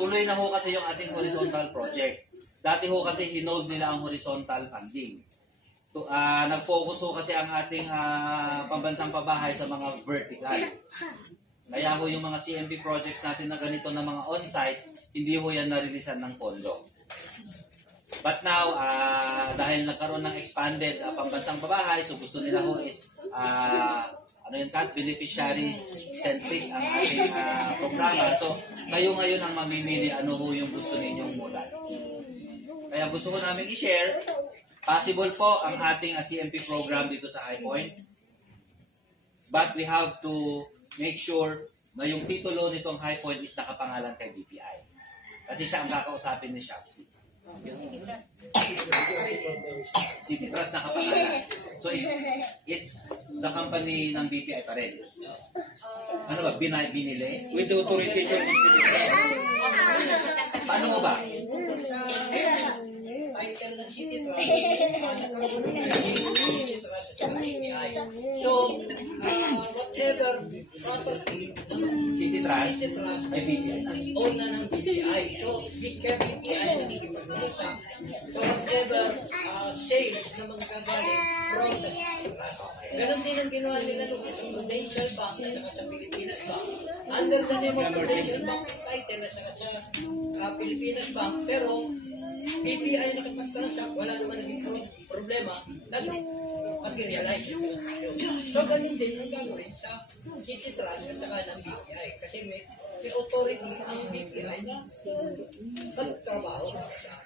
tuloy na ho kasi yung ating horizontal project. Dati ho kasi hinold nila ang horizontal funding. Nag-focus ho kasi ang ating pambansang pabahay sa mga vertical. Kaya ho yung mga CMP projects natin na ganito na mga on-site, hindi ho yan narilisan ng pondo. But now, dahil nagkaroon ng expanded pambansang pabahay, so gusto nila ho is beneficiaries centric ang ating programa. So, kayo ngayon ang mamimili ano ho yung gusto ninyong modal. Kaya gusto ko namin i-share, possible po ang ating CMP program dito sa High Point. But we have to make sure na yung titulo nitong High Point is nakapangalan kay BPI. Kasi siya ang kakausapin ni Shopsy. City Trust nakapangalan. So it's the company ng BPI pa rin. Ano ba? Binili? With the authorization ng City Trust. Paano mo ba? Title ng City Trust. Nagkaroon ng City Trust sa BPI. So, whatever property ng City Trust ay BPI. own na ng BPI. So, kaya BPI nakikipag-usap. So, whatever sales na magkagaling from the City Trust. Ganon din ang ginawa nila nung isang Prudential Bank at saka sa Pilipinas Bank. Under the name of Prudential Bank title at saka sa Pilipinas Bank. Pero, BPI nakapag-transact, wala naman naging problema, nag-materialize. So, ganun din ang gagawin sa City Trust at saka ng BPI. Kasi may authority ang BPI na magtrabaho sa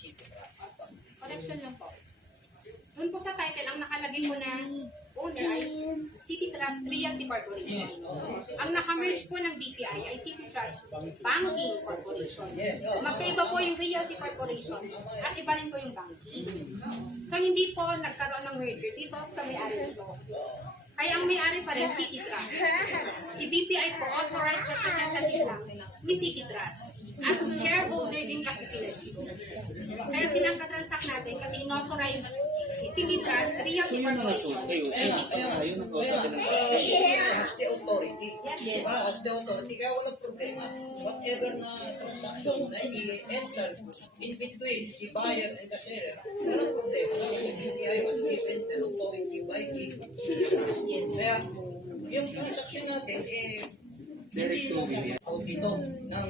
City Trust. Correction lang po. Doon po sa title, ang nakalagay mo na owner ay City Trust Realty Corporation. Ang nakamerge po ng BPI ay City Trust Banking Corporation. Magkaiba po yung Realty Corporation at iba rin po yung banking. So hindi po nagkaroon ng merger dito sa may-ari nito. Kaya ang may-ari pa rin City Trust. Si BPI po authorized representative lang ni City Trust. At shareholder din kasi sila dito. Kaya silang katransact natin kasi inauthorize City Trust Realty Corporation. Ayun ang kausapin ng As the authority. Diba? As the authority. Kaya walang problema. Whatever na transaction na i-enter in between the buyer and the seller, walang problema. Kasi BPI was given the authority by the Kaya, yung transaction natin, hindi lang ako dito ng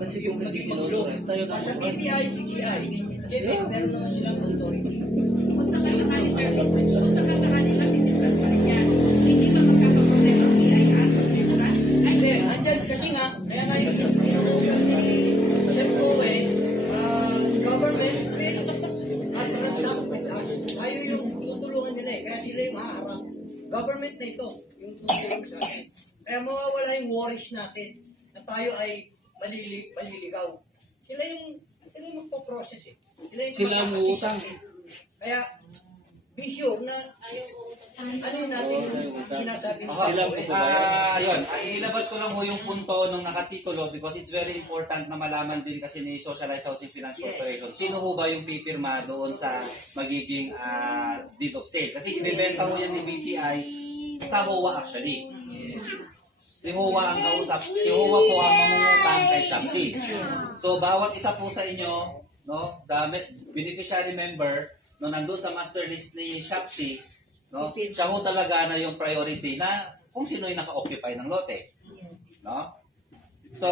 Kasi yung naging mag-authorize tayo na sa BPI, CCI, meron naman silang authority. Kung sa kasakali, sir, kung sa kasakali na City Trust pa rin yan, hindi ka magkakaproblema ng BPI at City Trust? Hindi, andyan kasi nga, kaya nga yung sinurugan ni Sir Owen, government will transact with us. Tayo yung tutulungan nila kaya sila yung maharap. Government na ito, yung tutulong sa atin. Kaya mawawala yung worries natin na tayo ay maliligaw. Sila yung magpo-process Sila ang uutang. Kaya, be sure na ano yun natin sinasabi Yun, inilabas ko lang ho yung punto nung nakatitulo because it's very important na malaman din kasi ni Socialized Housing Finance Corporation. Sino ho ba yung pipirma doon sa magiging deed of sale? Kasi ibebenta ho yan ni BPI sa HOA actually. Si HOA ang kausap. Si HOA po ang mangungutang kay Shopsy. So, bawat isa po sa inyo, no, the beneficiary member, no, nandun sa master list ni Shopsy, no, siya ho talaga na yung priority na kung sino yung naka-occupy ng lote. No? So,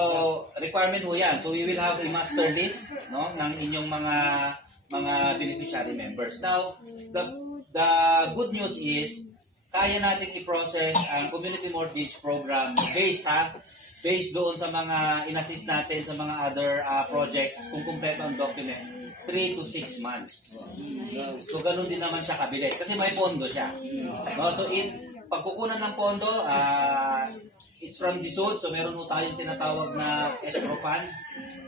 requirement ho yan. So, we will have a master list, no, ng inyong mga beneficiary members. Now, the good news is, kaya natin i-process ang community mortgage program based doon sa mga in-assist natin sa mga other projects kung kumpleto ang document 3 to 6 months. So ganun din naman siya kabilis kasi may pondo siya. No, so pagkukunan ng pondo it's from DSUD, so meron po tayong tinatawag na escrow fund.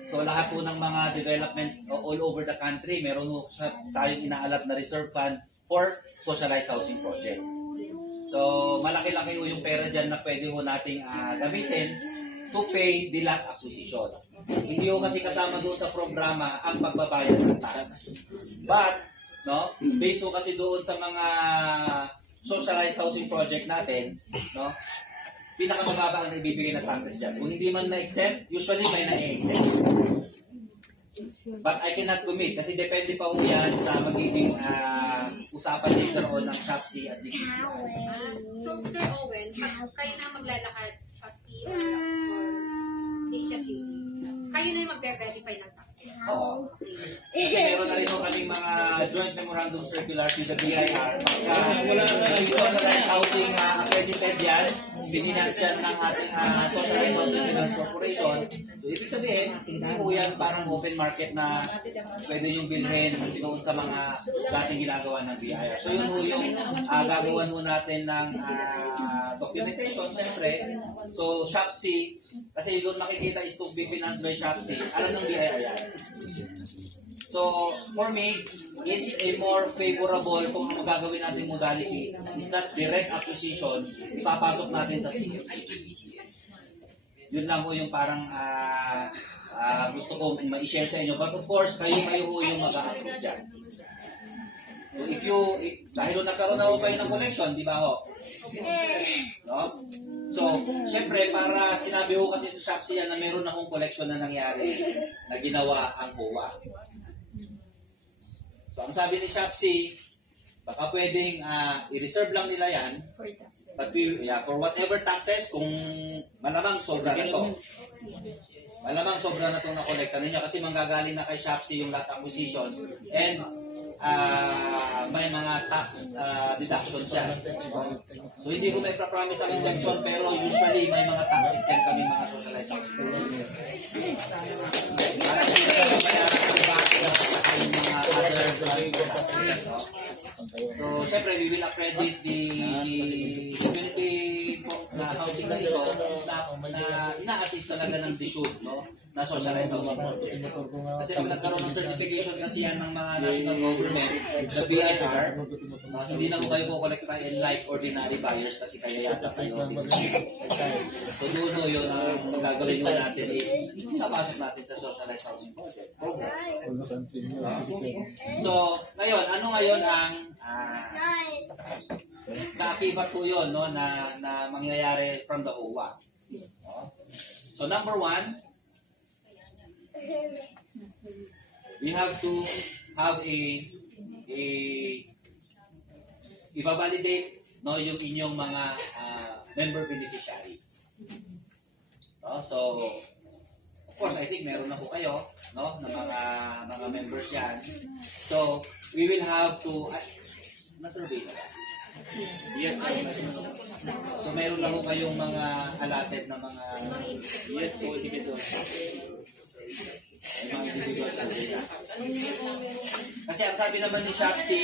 So lahat po ng mga developments all over the country, meron po tayong inaalab na reserve fund for socialized housing project. So, malaki-laki ho yung pera dyan na pwede ho nating gamitin to pay the lot acquisition. Hindi ho kasi kasama doon sa programa ang pagbabayad ng tax. But, no, based ho kasi doon sa mga socialized housing project natin, no, pinakamababa ang naibibigay na taxes dyan. Kung hindi man na-exempt, usually may na-exempt. But I cannot commit kasi depende pa po yan sa magiging usapan later on ng SHOPSI at DBI. So, Sir Owen, pag kayo na maglalakad, Shopee, or DHSU, kayo na yung mag-verify ng taxes. Oo. Kasi meron na rin po kaming mga joint memorandum circulars with the BIR. Dito sa housing accredited yan, binance yan ng ating Socialized Housing Finance Corporation. So, ibig sabihin, hindi po yan parang open market na pwede yung bilhin doon sa mga dating ginagawa ng BIR. So, yun po yung gagawan mo natin ng documentation, siyempre. So, SHOPSI, kasi doon makikita is to be financed by SHOPSI, alam ng BIR yan. So, for me, it's a more favorable kung ang magagawin natin modality is not direct acquisition, ipapasok natin sa CFA. Yun lang po yung parang gusto ko ma-share sa inyo. But of course, kayo po yung mag-a-approve dyan. So, dahil nagkaroon na ho kayo ng collection, di ba ho? No? So, syempre, para sinabi ho kasi sa SHOPSI yan na meron akong collection na nangyari na ginawa ang HOA. So, ang sabi ni SHOPSI, baka pwedeng i-reserve lang nila yan. But for whatever taxes, kung malamang sobra na to. Malamang sobra na itong nakolekta ninyo kasi manggagaling na kay SHOPSI yung lot acquisition and may mga tax deductions yan. So, hindi ko may promise ang exemption pero usually may mga tax exempt kami mga socialized housing. So, syempre, we will accredit the community na housing na ito na ina-assist talaga ng DSUD, no? Na socialized housing. Kasi pag nagkaroon ng certification kasi yan ng mga national government, sa BIR, hindi na mo kayo kukolekta in like ordinary buyers kasi kaya yata kayo. So, doon yun ang magagawin mo natin is napasok natin sa socialized housing project. So, ngayon, ano ngayon ang naakibat po yun, no, na mangyayari from the HOA. So, number one, we have to have i-validate, no, yung inyong mga member beneficiary. No? So, of course, I think meron na po kayo, no, na mga members yan. So, we will have to na-survey na ba? Yes, sir. So, meron na po kayong mga allotted na mga yes po, individual. Kasi ang sabi naman ni SHOPSI,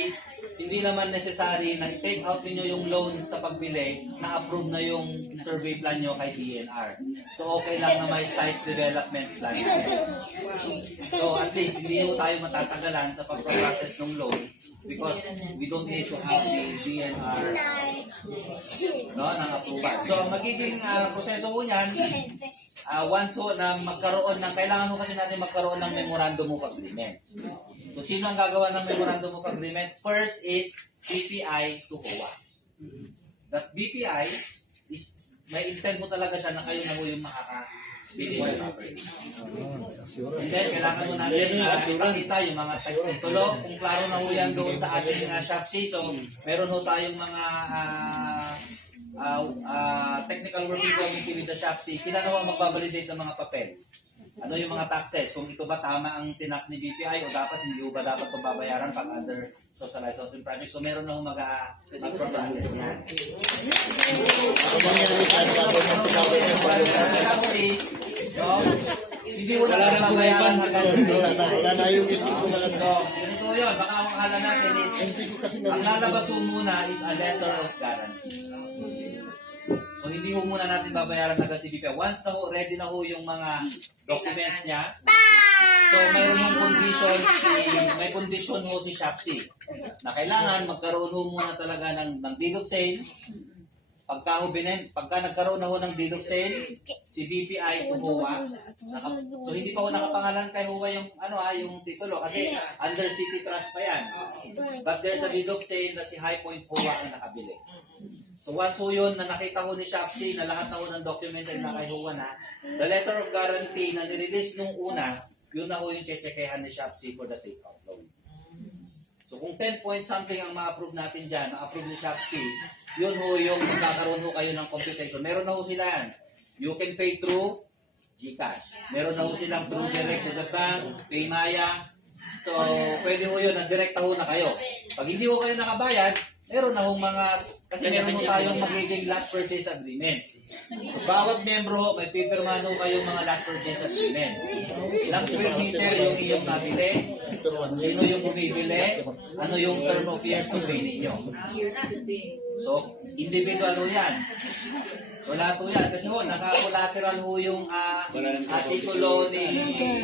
hindi naman necessary na i-take out ninyo yung loan sa pagbili na approve na yung survey plan nyo kay DNR. So okay lang na may site development plan. So at least hindi mo tayo matatagalan sa pag-process ng loan because we don't need to have the DNR ng approval. So magiging proseso po niyan, once na magkaroon ng, kailangan mo kasi natin magkaroon ng memorandum of agreement. So, sino ang gagawa ng memorandum of agreement? First is BPI to HOA. That BPI is, may intent mo talaga siya na kayo na mo yung makakabili ng property. And then, kailangan mo natin ipakita yung mga titulo. Kung klaro na ho yan doon sa ating SHOPSI. So, meron ho tayong mga technical working committee with the SHOPSI. Sila na ho ang magbabalidate ng mga papel. Ano yung mga taxes? Kung ito ba tama ang tinax ni BPI o dapat hindi ba dapat ito babayaran pag under socialized housing project. So meron na mag-process yan. Hindi mo na babayaran hanggang yung isip ko na lang. Ganito yun. Baka ang akala natin is ang lalabas mo muna is a letter of guarantee. So, hindi ho muna natin babayaran agad si BPI. Once na ho, ready na ho yung mga documents niya. So, mayroon yung condition, may condition ho si SHOPSI na kailangan magkaroon ho muna talaga ng deed of sale. Pagka nagkaroon na ho ng deed of sale, si BPI to HOA. So, hindi pa ho nakapangalan kay HOA yung titulo kasi under City Trust pa yan. But there's a deed of sale na si High Point HOA ang nakabili. So once ho yun, na nakita ho ni Shopsy na lahat na ho ng document ay nakaihuwa na, the letter of guarantee na nirelease nung una, yun na ho yung checkehan ni Shopsy for the take-out loan. So kung 10 point something ang ma-approve natin dyan, na-approve ni Shopsy, yun ho yung magkakaroon ho kayo ng computation. Meron na ho sila yan. You can pay through GCash. Meron na ho silang through direct to the bank, Paymaya. So pwede ho yun, na-direkta ho na kayo. Pag hindi ho kayo nakabayad, meron na hong mga, kasi meron ho tayong magiging lot purchase agreement. So, bawat membro, may pipirmahan ho kayong mga lot purchase agreement. Ilang square meter yung iyong nabili, sino yung bumibili, ano yung term of years to pay ninyo. So, individual ho yan. Wala po yan. Kasi ho, naka-collateral ho yung titulo ni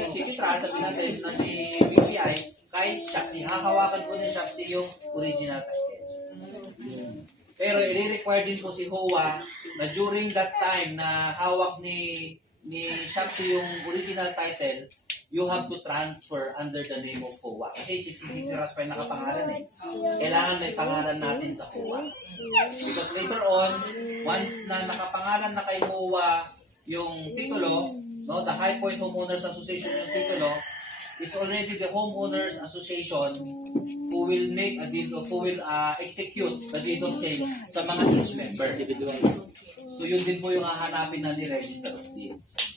Sikitra, sabi natin, na si BPI, kay Shopsy. Hakawakan po ni Shopsy yung original title. Pero i-require din po si HOA na during that time na hawak ni Shopsy yung original title, you have to transfer under the name of HOA. Kasi si Siktiras pa yung nakapangalan eh. Kailangan may pangalan natin sa HOA. Because later on, once na nakapangalan na kay HOA yung titulo, no, the High Point Homeowners Association yung titulo, it's already the Homeowners Association who will make a deed of, who will execute the deed of sale sa mga each member. So yun din po yung hahanapin na ni Register of Deeds.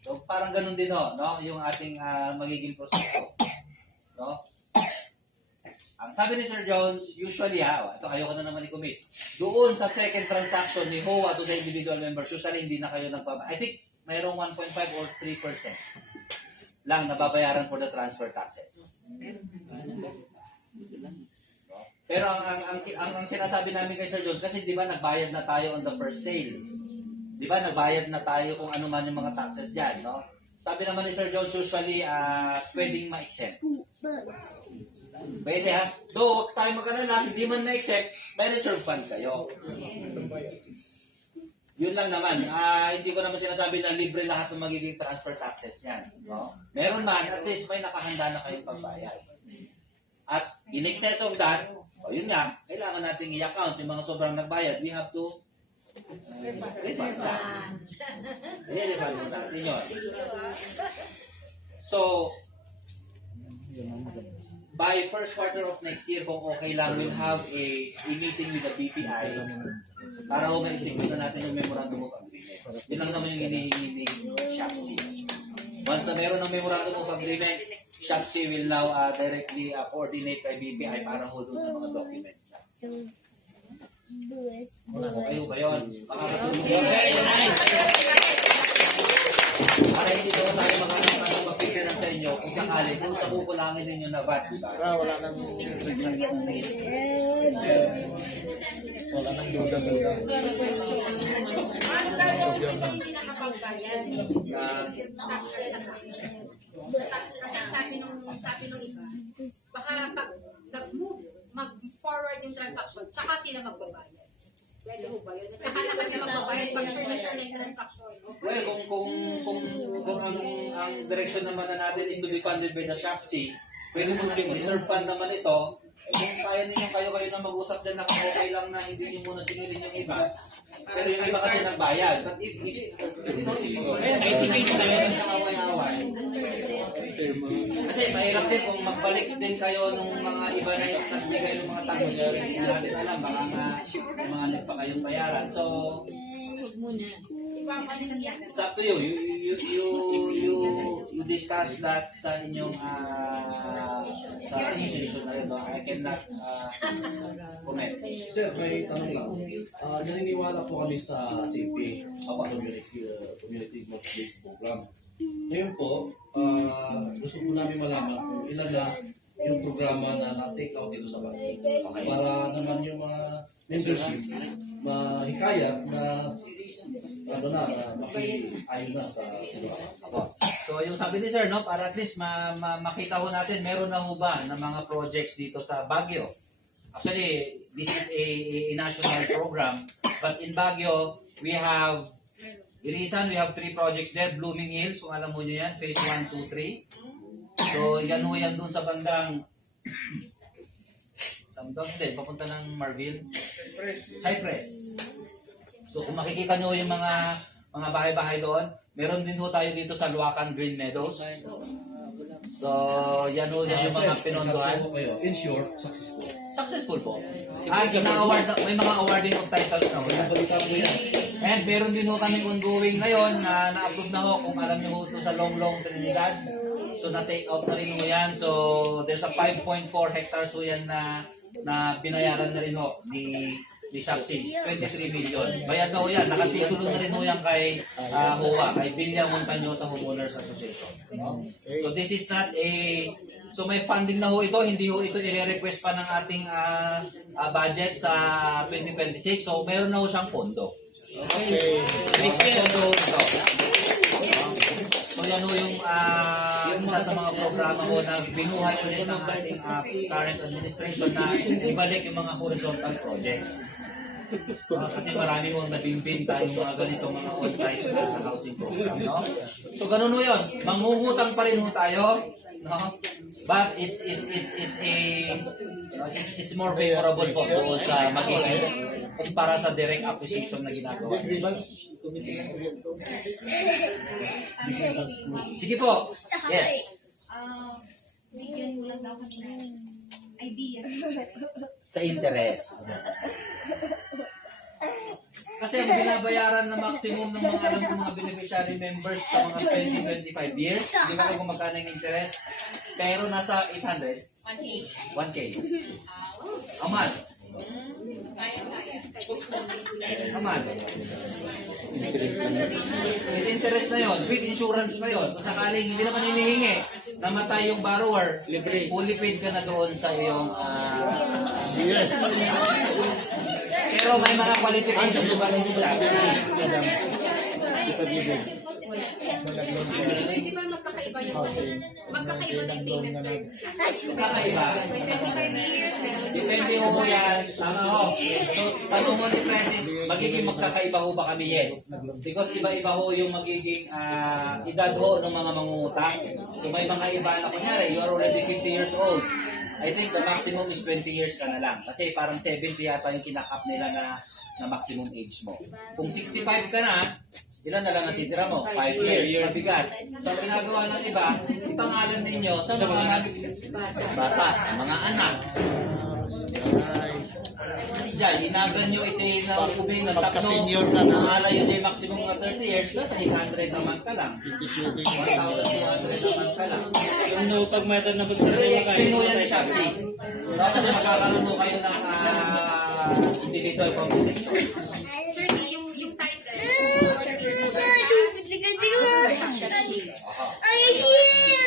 So parang ganun din no, yung ating magiging proseso. No? Ang sabi ni Sir Jones, usually ito ayoko na naman i-commit. Doon sa second transaction ni HOA to the individual members, usually hindi na kayo nagpapa. I think mayroong 1.5 or 3% lang nababayaran for the transfer taxes. Pero ang sinasabi namin kay Sir Jones, kasi di ba nagbayad na tayo on the first sale. Di ba nagbayad na tayo kung ano man yung mga taxes dyan, no? Sabi naman ni Sir Jones, usually pwedeng ma-exempt. Pwede ha. Though, huwag tayo mag-alala, hindi man ma-exempt, may reserve fund kayo. Yun lang naman. Hindi ko naman sinasabi na libre lahat ng magiging transfer taxes niyan. No? Meron man, at least may nakahanda na kayong pagbayad. At in excess of that, yun nga, kailangan nating i-account yung mga sobrang nagbayad. We have to refund that. I-refund natin yun. So, by first quarter of next year, kung okay lang, we'll have a meeting with the BPI para ma-execute natin yung memorandum of agreement. Yun lang naman yung hinihingi ni Shopsy. Once na meron ng memorandum of agreement, Shopsy will now directly coordinate kay BPI para ho doon sa mga documents na. Kayo ba yun? Para hindi ko tayo mag-prepare sa inyo kung sakali, kung sa kukulangin ninyo na VAT, diba? Wala nang wala nang duda-duda. Ano gagawin kung hindi nakapagbayad? Kasi sabi nung iba, baka pag nag-move, mag-forward yung transaction, tsaka sila magbabayad. Pwede ho ba yun? Tsaka na kami magbabayad pag sure na yung transaction. Well, kung ang direction naman na natin is to be funded by the Shopsy, pwede mo rin reserve fund naman ito. Kung kaya ninyo kayo na mag-usap dyan na okay lang na hindi nyo muna singilin yung iba. Pero yung iba kasi nagbayad. But if kasi mahirap din kung magbalik din kayo nung mga iba na yung nagbigay ng mga taxes. Hindi natin alam, baka mga nagpa kayong bayaran. So, it's up to you. You discuss that sa inyong sa association na rin. I cannot comment. Sir, may tanong lang. Naniniwala po kami sa CP, Community Mortgage Program. Ngayon po, gusto po namin malaman kung ilan na yung programa na na-take out dito sa bank. Para naman yung mga membership mahikayat na maki-ayon na sa programa. So yung sabi ni Sir, no, para at least makita ho natin, meron na ho ba ng mga projects dito sa Baguio. Actually, this is a national program, but in Baguio, we have Irisan, we have 3 projects there. Blooming Hills, kung alam mo nyo yan, phase 1, 2, 3. So yan ho yan dun sa bandang Tamdam din, papunta ng Marville. Cypress. So kung makikita nyo yung mga bahay-bahay doon, meron din ho tayo dito sa Luacan Green Meadows. So, yan ho, yan yung mga pinondohan. In short, successful. Successful po. Na-award, may mga awarding of titles na ho. And meron din ho kaming ongoing ngayon na na-approve na ho, kung alam nyo ho ito sa Longlong Trinidad. So, na-take out na rin ho yan. So, there's a 5.4 hectares ho yan na binayaran na rin ho ni Shopsy, 23 million. Bayad na ho yan. Nakatitulo na rin ho yan kay HOA, kay Villa Montañosa Homeowners Association. So this is not a... So may funding na ho ito. Hindi ho ito i-request pa ng ating budget sa 2026. So meron na ho siyang pondo. Okay. Pondo ho ito. So yan ho yung isa sa mga programa ho na binuhay ulit ng ating current administration na ibalik yung mga horizontal projects. Kasi marami mo nabimbing tayong mga ganitong mga on-site na housing program, no? So ganun ho yun. Mangungutang pa rin ho tayo, no? But it's more favorable po doon sa magiging kumpara sa direct acquisition na ginagawa. Sige po. Yes. Bigyan mo lang daw kami ng idea. Sa interest. Kasi ang binabayaran na maximum ng mga alam ko mga beneficiary members sa mga 20-25 years, hindi ko alam kung magkano yung interest, pero nasa 800? 1K. A month. A month. With interest na yun, with insurance pa yun. Kung sakaling hindi naman hinihingi, namatay yung borrower, fully paid ka na doon sa iyong... Yes. Pero may mga qualifications diba rin siya? Di ba magkakaiba yung magkakaiba na yung payment terms? Magkakaiba. May 25 years na. Depende ho yan. Ano ho? So, tanong mo ni Francis, magiging magkakaiba ho ba kami? Yes. Because iba-iba ho yung magiging edad ho ng mga mangungutang. So may mga iba na kunyari, you are already 50 years old. I think the maximum is 20 years ka na lang. Kasi parang 70 yata yung kinakap nila na maximum age mo. Kung 65 ka na, ilan na lang natitira mo? 5 years. Mabigat. So, ang ginagawa ng iba, ipangalan ninyo sa mga bata, sa mga anak. Diyan, inagan nyo ito na ubing ng takno. Pagka-senior ka na. Pangalan yun yung maximum na 30 years, nasa 800 naman ka lang. 1,200 naman ka lang. Ano pag may na ba Pero i-explain mo yan ni Shopsy. Kasi magkakaroon mo kayo ng individual competition. Sir, yung title,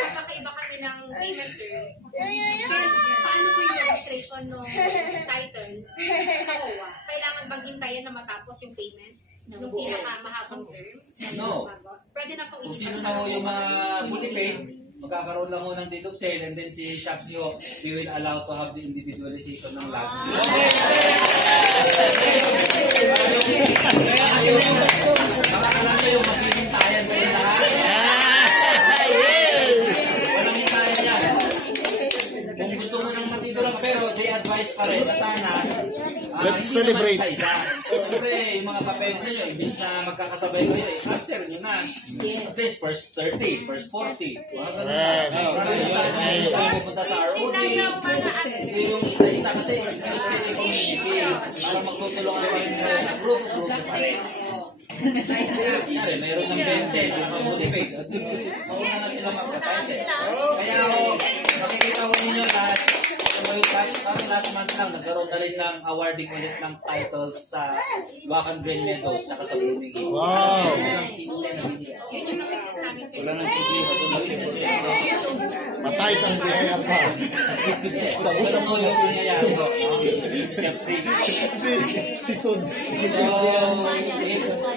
magkakaiba kami ng payment term. Paano po yung registration ng title sa OWA? Kailangan bang hintayin na matapos yung payment? Nung pinakamahabang term? No. Pwede na pong Kung sino na ho yung mga fully paid, magkakaroon lang ho ng deed of sale, and then si Shopsy ho, he will allow to have the individualization ng lots. Baka alam nyo yung maghihintayan sa lahat. Walang hintayan yan. Kung gusto mo nang matitira ka, pero they advise pa rin na sana Let's hindi celebrate. naman isa-isa. Siyempre, yung mga papeles ninyo, imbis na magkakasabay kayo, cluster nyo na. At least first 30, first 40. Mga ganun. Para sana nyo pupunta sa ROD. Hindi yung isa-isa kasi especially community. Para magtutulungan pa rin kayo na group pa rin. Kaya mayroon ng 20, yung mag-motivate. Mauna na sila magpapayos. Kaya ako, makikita ko ninyo last month lang, nagkaroon na rin ng awarding ulit ng titles sa Luacan Green Meadows at sa Blooming Hills. Wow! Yun yung na-witness namin sir. Patay kang player pa. Gusto mo yung nangyayari ko.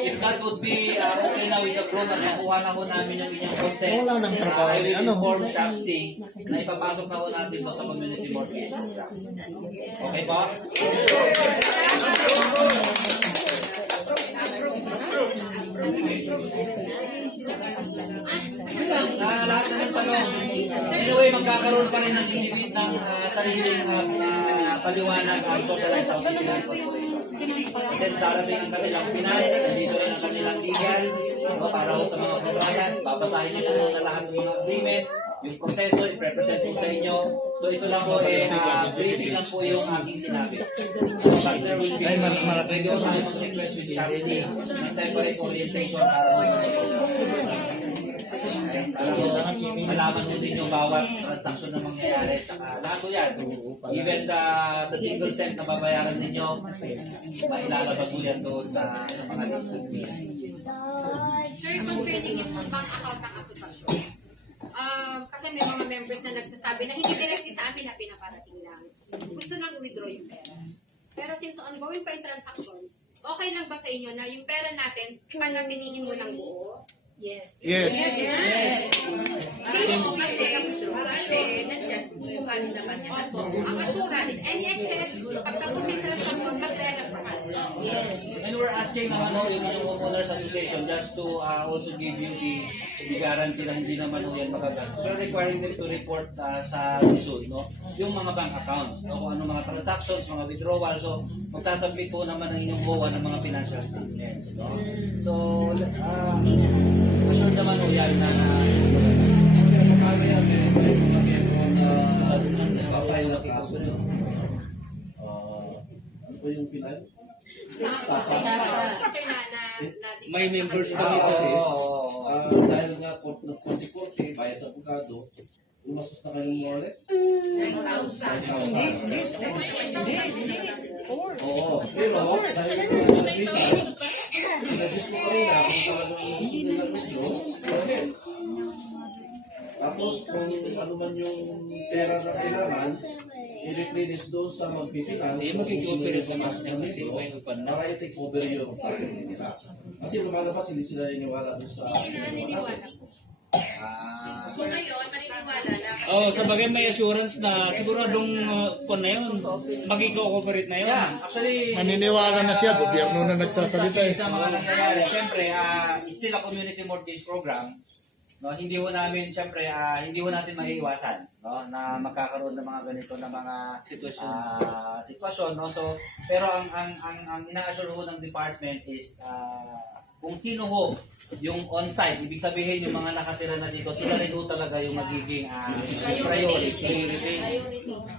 If that would be okay na with the group at nakuha na ho namin yung inyong consent, Wala nang trabaho. I will inform Shopsy na ipapasok na ho natin ito sa community mortgage program. Okay po? Lahat na ng tanong. Anyway, magkakaroon pa rin ng individ ng sariling paliwanag ang socialized housing finance corporation. Kasi darating ang kanilang finance, nandito rin ang kanilang legal, para ho sa mga kontrata, babasahin niyo po na lahat ng mga agreement, yung proseso, i-represent po sa inyo. So ito lang po, briefing lang po yung aking sinabi. So but there will be, pwede ho tayo mag-request with Shamsi ng separate orientation para malaman mo din yung bawat transaksyon na mangyayari. Lahat po yan. Even the single cent na babayaran ninyo, mailalabas po yan doon sa mga district fees. Sir, concerning yung bank account ng asosasyon, kasi may mga members na nagsasabi na hindi directly sa amin na pinaparating lang. Gusto nang withdraw yung pera. Pero since ongoing pa yung transaction, okay lang ba sa inyo na yung pera natin, panatinihin mo ng buo? Yes. Yes. Kasi nandyan, kukuhanin naman yan. Ang assurance, any excess, pagtapos yung transaction, mag-verify. Yes. And we're asking naman yung homeowners association just to also give you the guarantee na hindi naman yan magagastos. So we're requiring them to report sa DSUD, no? Yung mga bank accounts, no? Kung ano mga transactions, mga withdrawals. So magsasubmit po naman ng inyong BOA ng mga financial statements, no? So assured naman po yan na nagpapile na kaso nyo. Ano po yung pinal? May members kami kasi dahil nga ng konti-konti, bayad sa abogado, lumasos na kayo more or less? 9,000. Oo. Pero dahil reasons, nag-gusto ko rin na kung talagang gusto nila gusto, tapos kung ano man yung pera na kailangan, i-replenish doon sa mag-finance, mag-i-operate na mas nito, para i-take over yung target nila. Kasi lumalabas, hindi sila niniwala doon sa... So ngayon, maniniwala na. Sa bagay may assurance na siguradong po na yun, mag-i-cooperate na yun. Yeah, actually, Maniniwala na siya, gobyerno na nagsasalita eh. Sa mga nangyayari, siyempre, it's still a community mortgage program. No, hindi ho namin, siyempre, hindi ho natin maiiwasan, no, na magkakaroon ng mga ganito na mga sitwasyon, no. So, pero ang ina-assure ho ng department is kung sino ho yung on-site, ibig sabihin yung mga nakatira na dito, sila rin ho talaga yung magiging priority.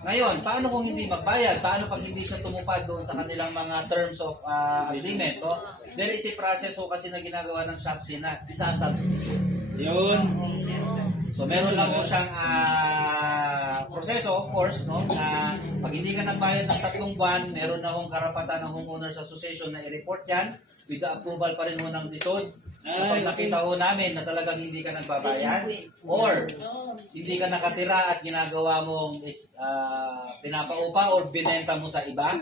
Ngayon, paano kung hindi magbayad? Paano pag hindi siya tumupad doon sa kanilang mga terms of agreement? No? There is a process ho kasi na ginagawa ng SHAPSI na isa-substitute. Yun. So meron lang po siyang proseso, of course, no? Pag hindi ka nagbayad ng 3 buwan, meron na hong karapatan ng Homeowners Association na i-report yan with the approval pa rin ho ng DSUD. Kapag nakita ho namin na talagang hindi ka nagbabayad or hindi ka nakatira at ginagawa mong pinapaupa or binenta mo sa iba.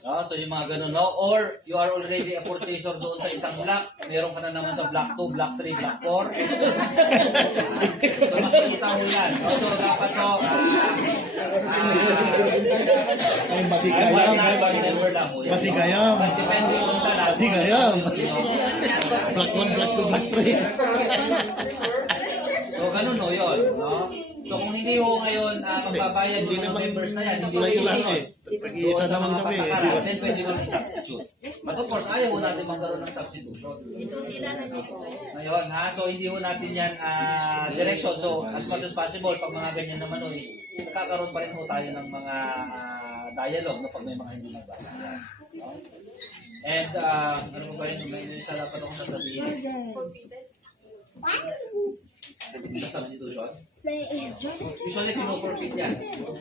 No? So yung mga ganun, no? Or you are already a purchaser doon sa isang block, meron ka na naman sa block 2, block 3, block 4. So makikita ho yan. No? So dapat to Ay, matigayam. Matigayam. depende on talaga. Matigayam. Black 1, black 2, black 3. So ganun no yun, no? So kung hindi ho ngayon magbabayad yung mga members na yan, hindi Sa ho lahat yun. eh. Pag-iisa naman kami eh. Then pwede kang i-substitute. But of course, ayaw ho natin magkaroon ng substitution. Ito sila na dito. Ngayon, so hindi ho natin yan direction. So as much as possible, pag mga ganyan naman ho, is nakakaroon pa rin ho tayo ng mga dialogue no, pag may mga hindi nagbabayad. No? And ano ba yun, may isa lang pa akong sasabihin. Sa substitution? Usually, pino-forfeit yan.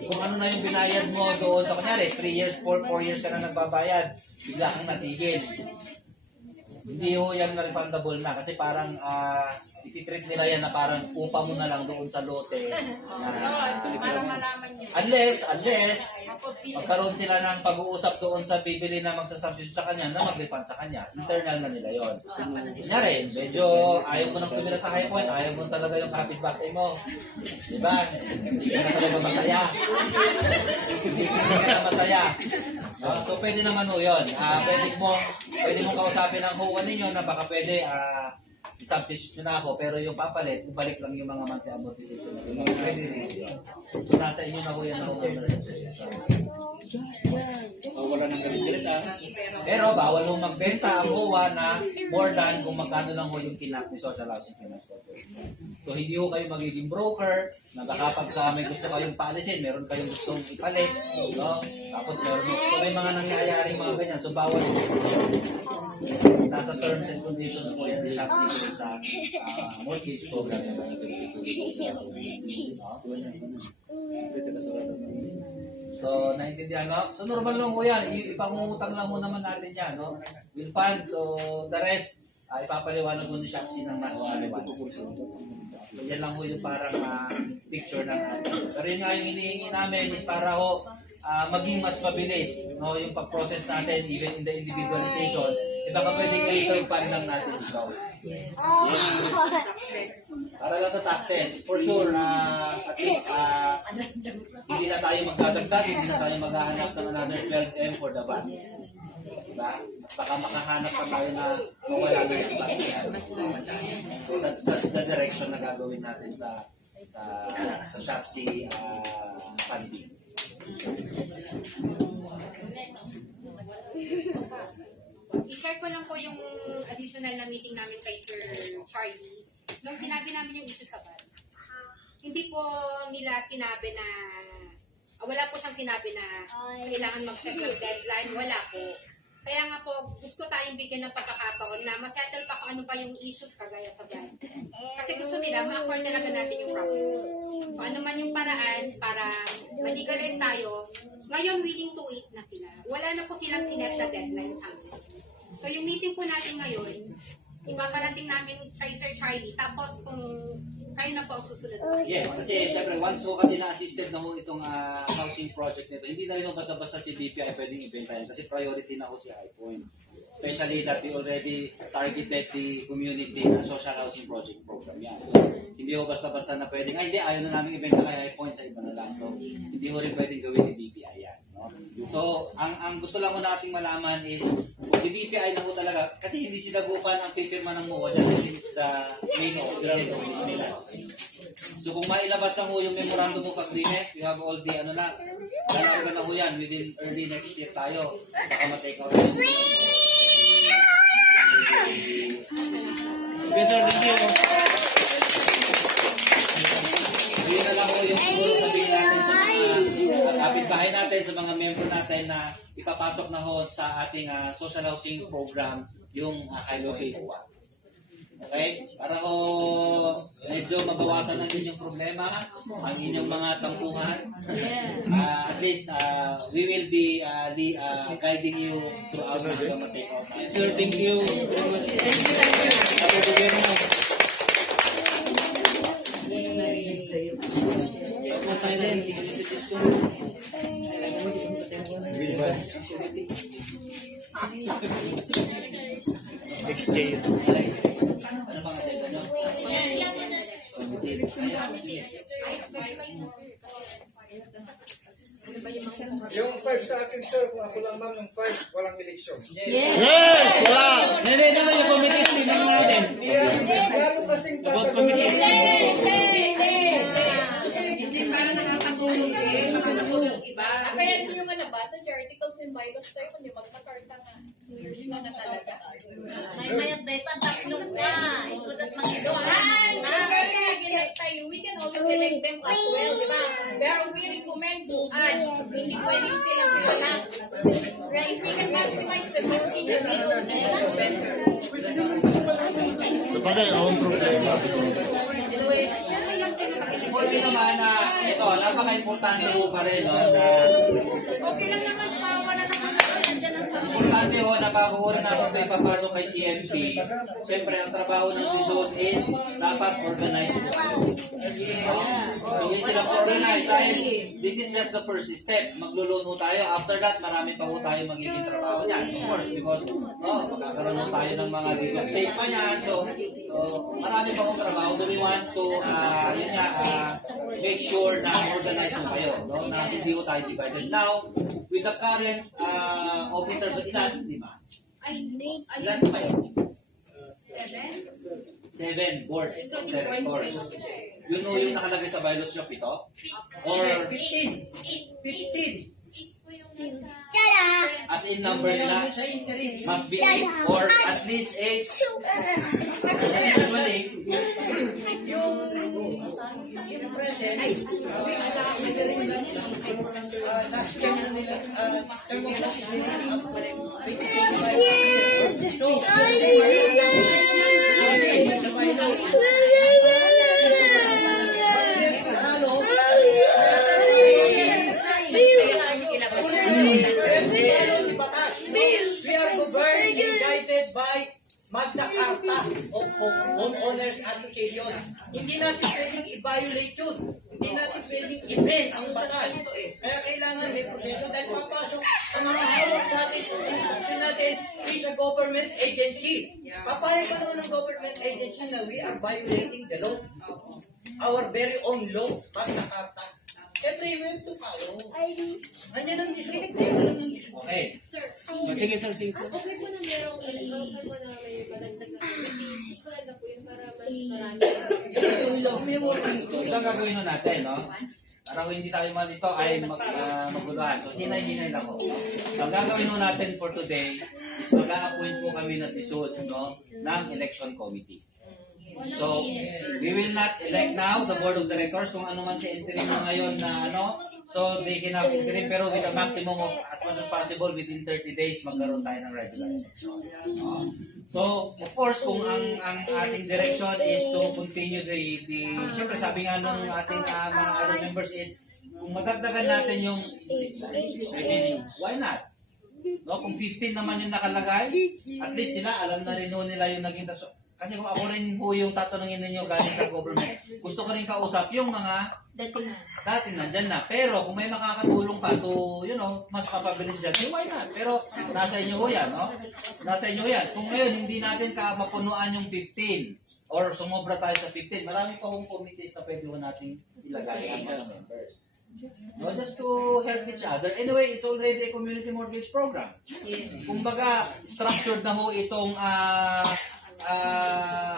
Kung ano na yung binayad mo doon sa kunyari, 3 years, 4 years ka na nagbabayad, bigla kang natigil. Hindi ho yan na-refundable na kasi parang ititreat nila yan na parang upa mo na lang doon sa lote. Para malaman nyo. Unless, magkaroon sila ng pag-uusap doon sa bibili na magsasubstitute sa kanya na mag-refund sa kanya. Internal na nila yon. Kunyari, medyo ayaw mo nang tumira sa High Point, ayaw mo talaga yung kapitbahay mo. Diba? Hindi ka na talaga masaya. Hindi ka na masaya. No? So, pwede naman ho yun. Pwede mong kausapin ang huwan ninyo na baka pwede i-substitute nyo na ako, pero yung papalit, ibalik lang yung mga monthly amortization. Pwede rin yun. So, nasa inyo na ho yan na Wala nang galit Pero bawal ho magbenta ang OWA na more than kung magkano lang ho yung kinap ni Social Housing Finance Corporation. So hindi ho kayo magiging broker, na baka pagka may gusto kayong paalisin, meron kayong gustong ipalit, no? Tapos meron so, may mga nangyayari mga ganyan. So bawal ho. Nasa terms and conditions po yan ni ShopSee sa mortgage program. So, naintindihan, no? So, normal lang po yan. Ipangungutang lang mo naman natin yan, no? Will fund. So, the rest, ipapaliwanag mo ni ShopSee ng mas maliwanag. So, yan lang po yung parang picture ng atin. Pero yun nga yung hinihingi namin is para ho maging mas mabilis, no? Yung pag-process natin, even in the individualization. Baka pwedeng i-reserve fund lang natin ikaw. Yes. Para lang sa taxes. For sure, at least, hindi na tayo magdadagdag, hindi na tayo maghahanap ng another 12M for the VAT. Diba? Baka makahanap pa tayo na mawala na yung VAT. So that's the direction na gagawin natin sa ShopSee funding. I-share ko lang po yung additional na meeting namin kay Sir Charlie. Nung sinabi namin yung issue sa ban, hindi po nila sinabi na, wala po siyang sinabi na kailangan mag-set ng deadline. Wala po. Kaya nga po, gusto tayong bigyan ng pagkakataon na masettle pa kung ano pa yung issues kagaya sa ban. Kasi gusto nila, ma-accord talaga natin yung problem. Kung ano man yung paraan para ma-legalize tayo, ngayon willing to wait na sila. Wala na po silang sinet na deadline sa amin. So yung meeting po natin ngayon, ipaparating namin kay Sir Charlie, tapos kung kayo na po ang susunod. Yes, kasi syempre once ho kasi na-assisted na ho itong housing project nito, hindi na rin ho basta-basta si BPI pwedeng ibenta yan kasi priority na ho si High Point. Especially that we already targeted the community na social housing project program yan. So, hindi ho basta-basta na pwedeng, hindi, ayaw na namin ibenta kay High Point sa iba na lang. So, hindi ho rin pwedeng gawin ni BPI yan. No? So, ang gusto lang ho nating malaman is, kung si BPI na ho talaga, kasi hindi sila gupan ang pipirma ng MOA dyan, it's the main office nila. So kung mailabas na ho yung memorandum of agreement, we have all the lalawag na ho yan within early next year tayo. Baka ma-take out. Okay, sir, thank you. Hindi na lang ho yung siguro sabihin natin sa mga kapitbahay natin, sa mga member natin na ipapasok na ho sa ating social housing program yung highway MOA. Okay? Para ho medyo mabawasan natin yung problema, ang inyong mga tampuhan. At least we will be guiding you throughout the take out. Sir, thank you very much. Thank you very much. Exchange. Ano bang agenda nyo? Yung 5 sa akin, sir, kung ako lang ma'am, yung 5, walang eleksyon. Yes! Wala! Hindi naman yung committee tingnan natin. Lalo kasing tatagulong. Hindi para nakakatulong eh. Makatulong yung iba. Kaya nyo nga nabasa, sa articles and bylaws tayo, kung di magpa-karta nga. 2 years na talaga. May mayat data, tatlong na. Isulat mag-ito. Pero nag-elect tayo, we can always elect them as well, di ba? Pero we recommend to add, hindi pwedeng sila lang. If we can maximize the 15 na below, better. Sabagay, ang problema. Pwede naman na ito, napaka-importante ho pa rin. Okay lang naman pa, wala naman. Importante ho na bago ho na natin ito ipapasok kay CMP, siyempre ang trabaho ng Luzon is dapat organized po tayo. Hindi sila organized dahil this is just the first step. Magluloan ho tayo. After that, marami pa ho tayo magiging trabaho niyan. Of course, because magkakaroon ho tayo ng mga dito safe pa niyan. So marami pa hong trabaho. So we want to make sure na organized ho kayo. No? Na hindi ho tayo divided. Now, with the current officers, ilan? 5? Ilan po kayo? 7? 7 board of directors. Yun o yung nakalagay sa bylaws nyo, 7? Or 15. as in number nila, must be 8 or at least 8. Usually, Yung present, last year na nila, term of office nila, 2025. So, we are governed and guided by Magna Carta of Homeowners Association. Hindi natin pwedeng i-violate yun. Hindi natin pwedeng i-bend ang batas. Kaya kailangan may proseso dahil papasok ang mga hawak natin sa transaction natin is a government agency. Papayag pa naman ng government agency na we are violating the law. Our very own law, Magna Carta. Siyempre, we have to follow. Anyan ang discipline. okay. Sir, Sige, sige. okay po na merong i-offer mo na may madagdag na activities. Maganda po yun para mas marami. Ito ang gagawin nun natin, no? Para kung hindi tayo malito ay maguluhan. So, hinay-hinay lang ako. So, ang gagawin nun natin for today is mag-a-appoint po kami ng tisod, no? Ng election committee. So, we will not elect now the board of directors kung ano man si interim mo ngayon na ano. So, they can have interim pero with a maximum of as much as possible within 30 days magkaroon tayo ng regular election. So, of course, kung ang ating direction is to continue the syempre sabi nga nung ating mga other members is kung madagdagan natin yung why not? No, kung 15 naman yung nakalagay, at least sila alam na rin nila yung naging kasi kung ako rin po yung tatanungin ninyo galing sa government, gusto ko rin kausap yung mga dati nandyan na. Pero kung may makakatulong pa to, mas mapabilis dyan, why not? Pero nasa inyo ho yan, no? Nasa inyo yan. Kung ngayon hindi natin mapunuan yung 15 or sumobra tayo sa 15, marami pa hong committees na pwede ho natin ilagay ang mga members. No, just to help each other. Anyway, it's already a community mortgage program. Kumbaga, structured na ho itong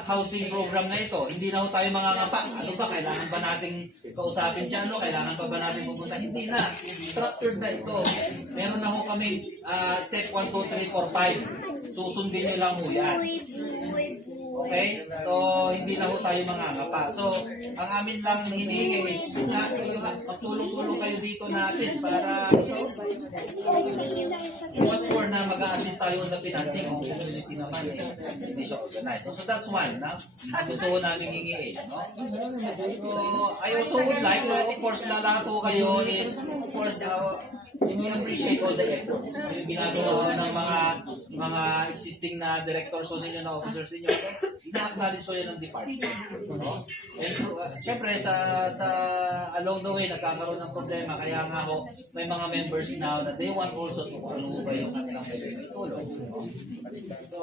housing program na ito. Hindi na ho tayo mangangapa. Ano ba? Kailangan ba nating kausapin siya? Ano? Kailangan pa ba natin pumunta? Hindi na. Structured na ito. Meron na ho kami step 1, 2, 3, 4, 5. Susundin nyo lang ho yan. Okay? So, hindi na ho tayo mangangapa. So, ang amin lang hinihingi is magtulong-tulong kayo dito na at least para what for na mag-a-assist tayo on the financing kung community naman hindi siya organized. So, that's one na gusto ho namin hingiin. No? So, I also would like, of course, na lahat ho kayo is, of course, we appreciate all the efforts. Yung ginagawa ng mga existing na directors o ninyo na officers ninyo, ina-acknowledge ko yan ng department. No? And syempre, sa along the way, nagkakaroon ng problema. Kaya nga ho, may mga members now na they want also to ano ba yung kanilang pwedeng itulong. No? So,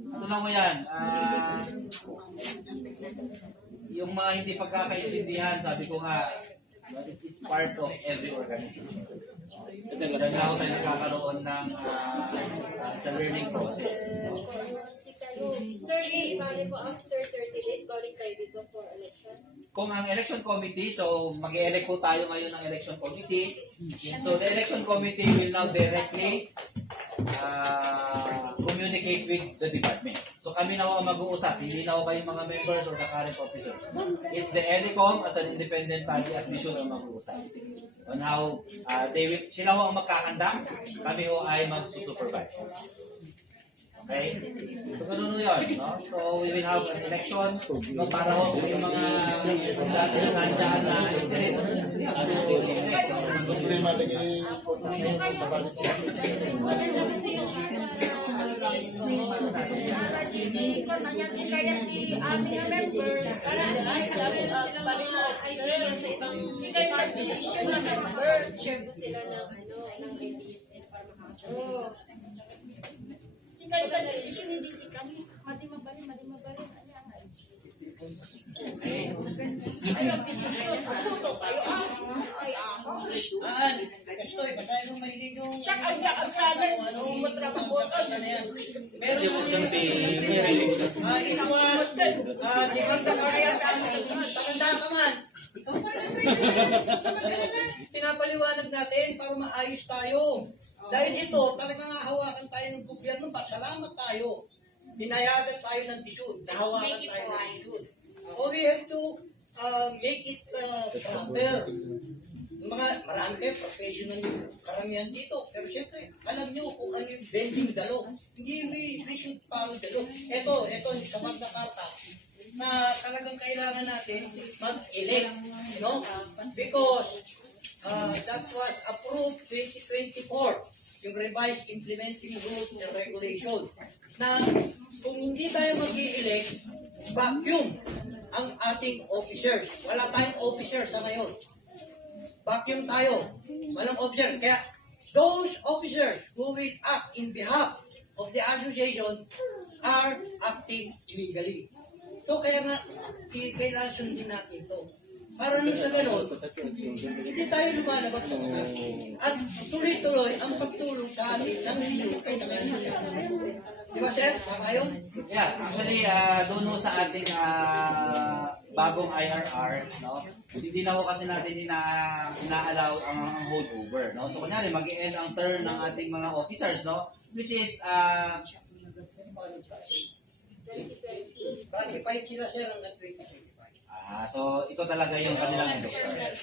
ano lang ko yan, yung mga hindi pagkakaintindihan, sabi ko nga, it's part of every organization. Kaya nga ako tayo nagkakaroon ng sa learning process. Sir, bali po after 30 days, balik kayo dito for election? Kung ang election committee, so mag-elect po tayo ngayon ng election committee. So the election committee will now directly communicate with the department. So kami na ho ang mag-uusap, hindi na ho kayong mga members or the current officers. It's the ELECOM as an independent body at mission ang mag-uusap. On how sila ho ang magkakanda, kami ho ay mag-supervise. Okay? So, ganun yun, no? So, we will have an election. So, para ho yung mga dati na nandiyan na problema lagi sa balik. Share po sila ng ideas din para makakapag. Kahit sa decision, hindi si kami. Madi mabali. Ayaw, decision. Ano to kayo? Ay, Kastoy, patay mo mahilig yung... siya ang yakapsanan. Kung matrabaho ka. Meron yung... Di ba pakanda ka man? Ikaw pa lang pinapaliwanag natin para maayos tayo. Dahil ito, talagang hawakan tayo ng gobyerno, pasalamat tayo. Dinayagan tayo ng desisyon, nahawakan tayo ng desisyon. So we have to make it proper. Marami kayo, professional yung karamihan dito. Pero siyempre, alam nyo kung ano yung bending the law. Hindi we should follow the law. Ito, sa Magna Carta, na talagang kailangan natin mag-elect. No? Because that was approved 2024, yung revised implementing rules and regulations, na kung hindi tayo mag-i-elect, vacuum ang ating officers. Wala tayong officers sa ngayon. Vacuum tayo. Walang officer. Kaya those officers who will act in behalf of the association are acting illegally. So kaya nga, kailangan sundin natin ito. Para nung sa ganon, hindi tayo lumalabas sa mga. At tuloy-tuloy ang pagtulong sa atin ng sinukay na kanya. Di ba, sir? Tama yun? Yeah, actually, doon sa ating bagong IRR, no? Hindi na ho kasi natin ina-allow ang holdover, no? So, kunyari, mag-i-end ang term ng ating mga officers, no? Which is, 25 sila, sir, hanggang 2025. so, ito talaga yung kanilang endorser.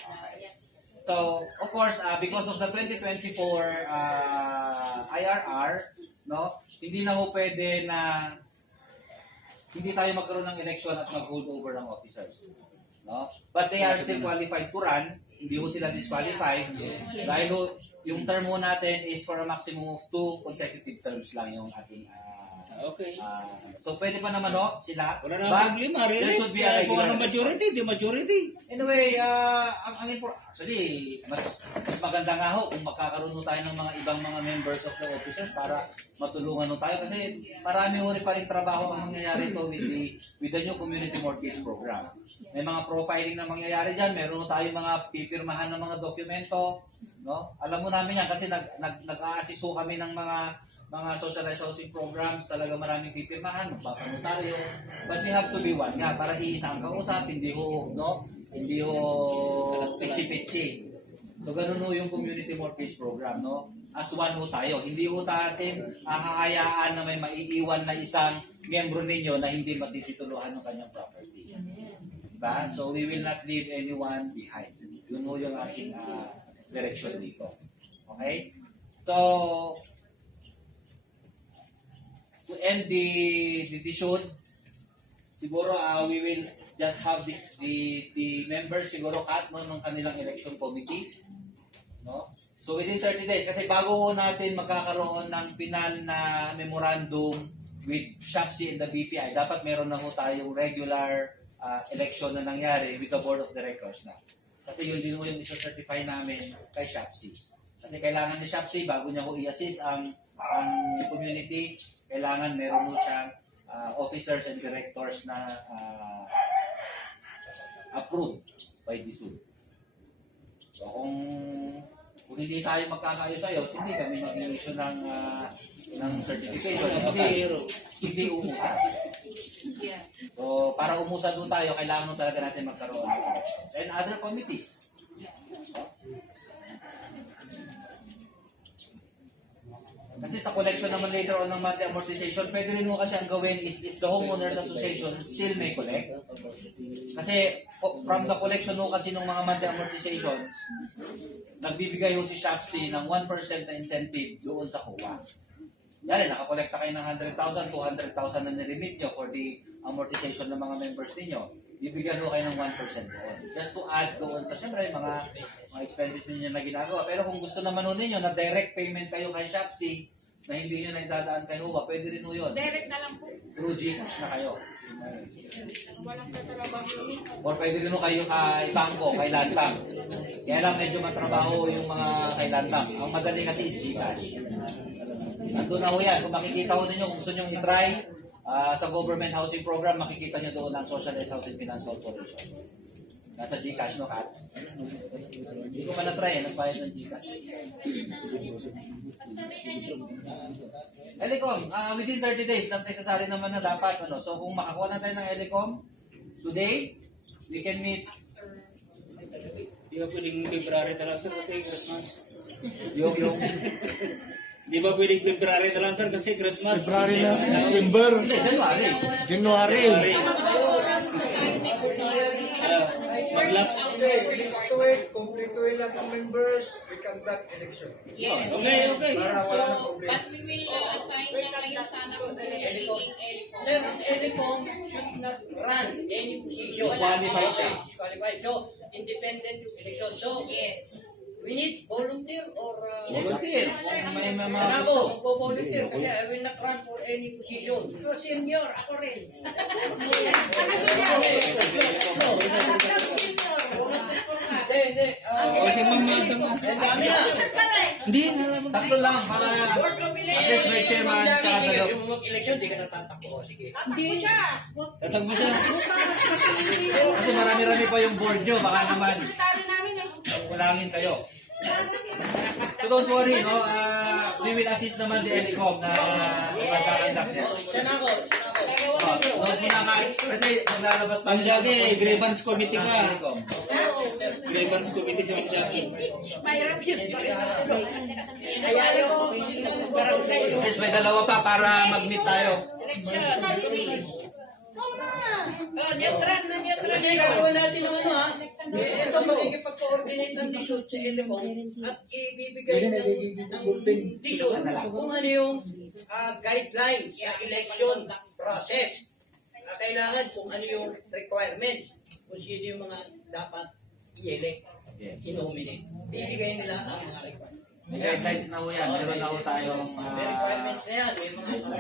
So, of course, because of the 2024 IRR, no? Hindi na ho pwede na hindi tayo magkaroon ng election at mag-hold over ng officers. No? But they are still qualified to run. Hindi ho sila disqualified. Dahil ho, yung term ho natin is for a maximum of 2 consecutive terms lang yung ating okay. So pwede pa naman ho sila. Wala na But problema. there should be a Kung regular ano majority, di majority. Anyway, actually, mas maganda nga ho kung magkakaroon ho tayo ng mga ibang mga members of the officers para matulungan ho tayo kasi marami ho rin pa rin trabaho ang mangyayari to with the new community mortgage program. May mga profiling na mangyayari dyan, meron ho tayo mga pipirmahan ng mga dokumento, no? Alam mo namin yan kasi nag-a-assist ho kami ng mga socialized housing programs, talaga maraming pipirmahan, magpapanotaryo. But we have to be one nga, para iisa ang kausap, hindi ho pitchy-pitchy. So, ganun ho yung community mortgage program, no? As one ho tayo. Hindi ho natin hahayaan na may maiiwan na isang miyembro ninyo na hindi matitituluhan ng kanyang property. Diba? So, we will not leave anyone behind. Yun ho yung ating direction dito. Okay? So, to end the decision, siguro we will just have the members siguro cut mo ng kanilang election committee, no? So within 30 days kasi bago natin magkakaroon ng final na memorandum with SHAPSI and the BPI, dapat meron na ho tayong regular election na nangyari with the board of directors na. Kasi yun din ho yung isa-certify namin kay SHAPSI. Kasi kailangan ni SHAPSI bago niya ho i-assist ang community, kailangan meron mo siyang officers and directors na approved by the SUD. So kung hindi tayo magkakaayos-ayos, hindi kami mag-issue ng certification. Hindi umusad. So para umusad doon tayo, kailangan talaga natin magkaroon ng elections. And other committees. Kasi sa collection naman later on ng monthly amortization, pwede rin mo kasi ang gawin is the homeowners association still may collect. Kasi from the collection mo kasi ng mga monthly amortizations, nagbibigay ho si SHAPSI ng 1% na incentive doon sa COA. Yan, nakakolekta kayo ng 100,000, 200,000 na nilimit nyo for the amortization ng mga members ninyo. Bibigyan ho kayo ng 1% doon. Just to add doon sa, siyempre, mga expenses ninyo na ginagawa. Pero kung gusto naman ho ninyo na direct payment kayo kay SHAPSI, na hindi nyo na idadaan kay HUBA, pwede rin ho yun. Direct na lang po. Through GCash na kayo. Walang katalabang unit. Or pwede rin ho kayo kay Bangko, kay Landbank. Kaya lang medyo matrabaho yung mga kay Landbank. Ang madali kasi is GCash. Nandun na ho yan. Kung makikita ho ninyo, kung gusto nyo i-try, sa government housing program, makikita nyo doon ang Socialized Housing Finance Corporation. Nasa Gcash, no, Kat? Hindi ko pa na-try, nagbayad ng Gcash. Elecom, within 30 days, lang tayo sasali naman na dapat. Ano? So kung makakuha na tayo ng Elecom, today, we can meet. Di ba pwedeng February na lang sir kasi Christmas? Yung. Di ba pwedeng February na lang sir kasi Christmas? February na, December, January. Mag-last. Kumpletuhin lang ang members, we conduct election. Yes. Okay. Para wala na problema. But we will assign na kayo sana kung sino yung magiging Elicom. Sir, ang Elecom should not run any position. Qualified siya. Qualified. So, independent yung election. So, Yes. we need volunteer or... Volunteer. May mga... Ako, magpo-volunteer kasi I will not run for any position. So, senior, ako rin. Hindi. Kasi Ma'am Dami na. Hindi, Tatlo lang para at least may chairman tsaka dalawa. Yung mga election, di ka natatakbo. Sige. Hindi siya. tatagbo siya. Kasi marami-rami pa yung board nyo, baka naman Talo namin eh. kulangin kayo. So don't worry, no? We will assist naman the Elecom na magkakandak niya. Siya na ako. Huwag mo na kasi maglalabas tayo. Ang Jackie, grievance committee ka. Grievance committee si Ma'am Jackie. Mahirap yun. Hayali ko. At least may dalawa pa para mag-meet tayo. Kasi gagawin natin ng ano ha. Ito makikipag-coordinate ng DSUD sa Elecom at ibibigay ng DSUD kung ano yung guideline sa election process. Kailangan kung ano yung requirements, kung sino yung mga dapat i-elect, i-nominate. Bibigay nila ang mga requirements. May guidelines na ho yan. Meron na ho tayong May requirements na yan. May mga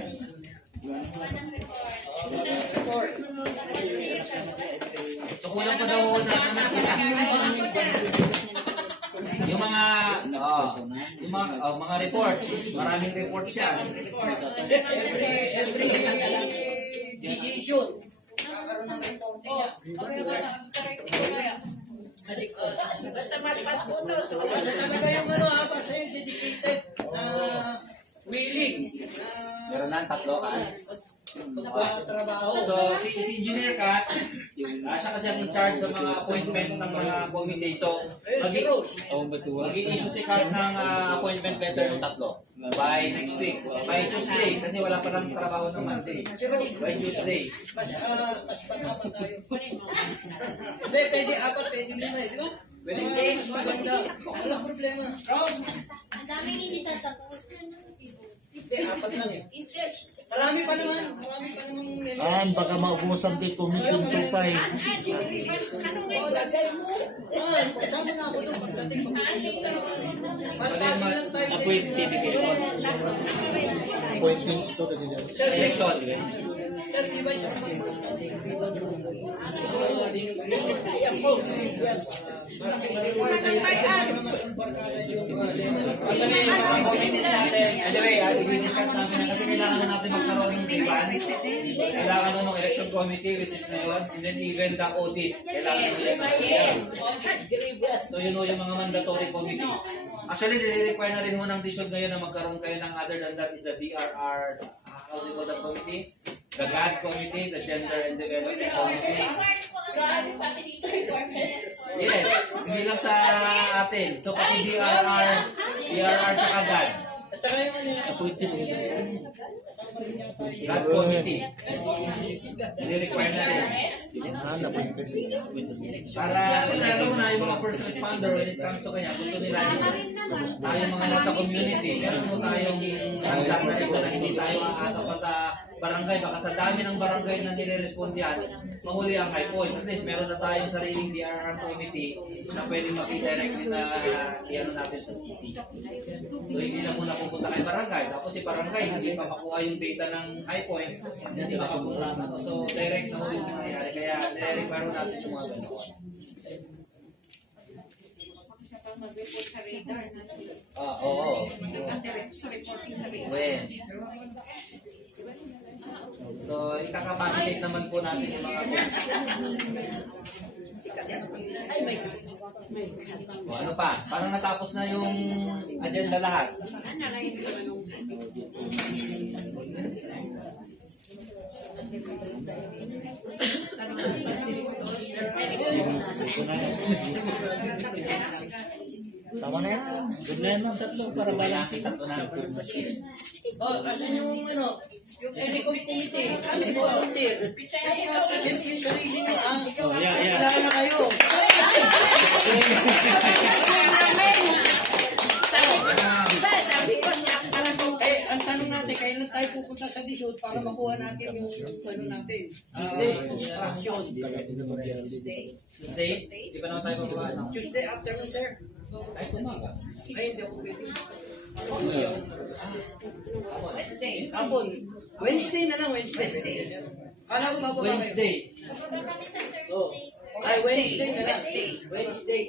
So kulang pa daw ho sa isa. Yung mga report, maraming reports yan. every decision, kakaroon ng report niya. Basta mas po to. Talaga yung ano ha, basta yung dedicated na willing na Meron na, tatlo ka. trabaho. So, si Engineer Kat, siya kasi ang in-charge sa mga appointments ng mga committee. So, mag-i-issue si Kat ng appointment letter ng tatlo. By next week. By Tuesday, kasi wala pa lang trabaho ng Monday. By Tuesday. Kasi pwede apat, pwede lima eh, di ba? Pwede mas maganda. Walang problema. Rose. Ang daming hindi tatapos. Hindi, apat lang eh. Marami pa naman. Baka maubusan di committee pa eh. Ano ngayon lagay mo? Kasama na ako doon pagdating Appointed. Appointments ito kasi dyan. Election. Sir, di ba yung Actually, yung committees natin, anyway, i-discuss natin kasi kailangan na natin magkaroon ng grievance. Kailangan nun ng election committee, which is ngayon, and then even the audit. Kailangan nun. So yun ho yung mga mandatory committees. Actually, nire-require na rin ho ng DSUD ngayon na magkaroon kayo ng other than that is the DRR, how do you call that committee? The GAD committee, the Gender and Development Committee. Yes, hindi lang sa atin. So pati DRR tsaka GAD. GAD committee. Nire-require na rin. Para alam mo na yung mga first responder when it comes to kanya, gusto nila tayong mga nasa community. Meron mo tayong hanggang na ito na hindi tayo aasa pa sa barangay. Baka sa dami ng barangay na nire-respondihan, mahuli ang high point. At least meron na tayong sariling DRR committee na pwedeng makidirect na i-ano natin sa city. So hindi na muna pupunta kay barangay. Tapos si barangay, hindi pa makuha yung data ng high point, hindi makapunta. So direct na ho yung nangyayari. Kaya nire-require natin sa mga ganun. Oo. When? So, ikakapacitate naman po natin yung mga Ay, may kasama. O, ano pa? Parang natapos na yung agenda lahat. Tama na yan. Good na yan, ma'am. Tatlo para balansin. Oh, asan yung ano? Yung EDCOM committee. Ano yung volunteer? Siyempre yung sarili nyo, ah. Oh, yeah. Kailangan na kayo. Eh, ang tanong natin, kailan tayo pupunta sa Dishod para makuha natin yung ano natin? Tuesday? Di pa naman tayo magawa, no? Tuesday afternoon, sir. Ay, tumaga. Ay, hindi ako pwede. Wednesday. Hapon. Wednesday na lang, Wednesday. Kala ko bababa kayo. Wednesday. Oh. Ay, Wednesday na lang.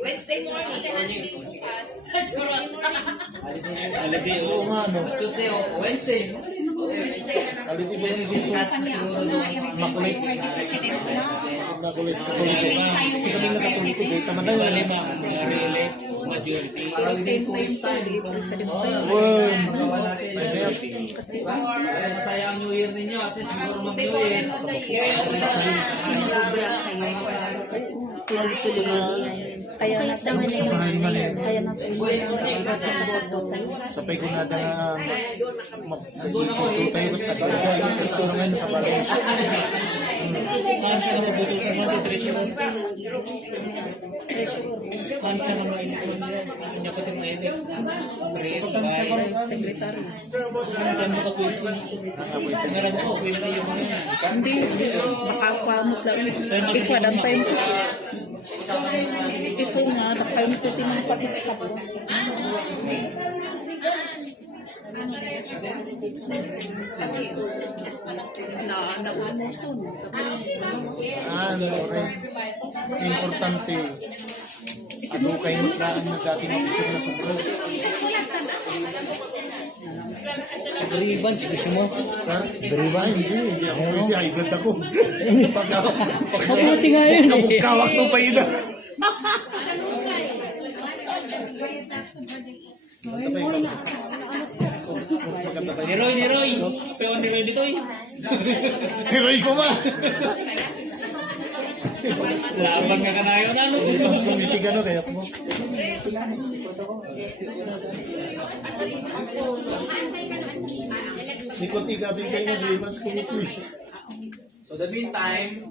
Wednesday morning. Kasi holiday bukas. Alagay, Oo nga, no? Tuesday o Wednesday. Sabi ko ba yung discuss na siguro makulit. Makulit. Kasi kami nakatulit ko, data man Bali, na. ma-relate, majority. Para within 2 weeks time. Wow. Masaya ang New Year ninyo. At least siguro mag-New Year. Kaya nasa kaya nasa Sapay ko na na mapapito tayo at gusto naman sa parang Kansa na mabutusan mo, treasurer. Kansa na mainikon. Kanya ko din mainik. Press, vice, secretary. Kaya mo ka pulso. Ngaram ko, pwede na yung mga. hindi makapamot lang ikwadan pa yung iso nga nakain ko tinampat ito pa nauumuson importante. Ano kayo maglaan na dating officer na sobra? Agriban, gusto mo? Deriva, hindi ako hindi, high blood ako. Mabuti nga yun. Kabukawak to pa ina. Niroy. Pero niroy dito eh. Heroy ko ba? Labang nga kanayon. Ano? Isang committee gano'n kaya mo. Nikoti gabi kayo ng grievance committee. So the meantime,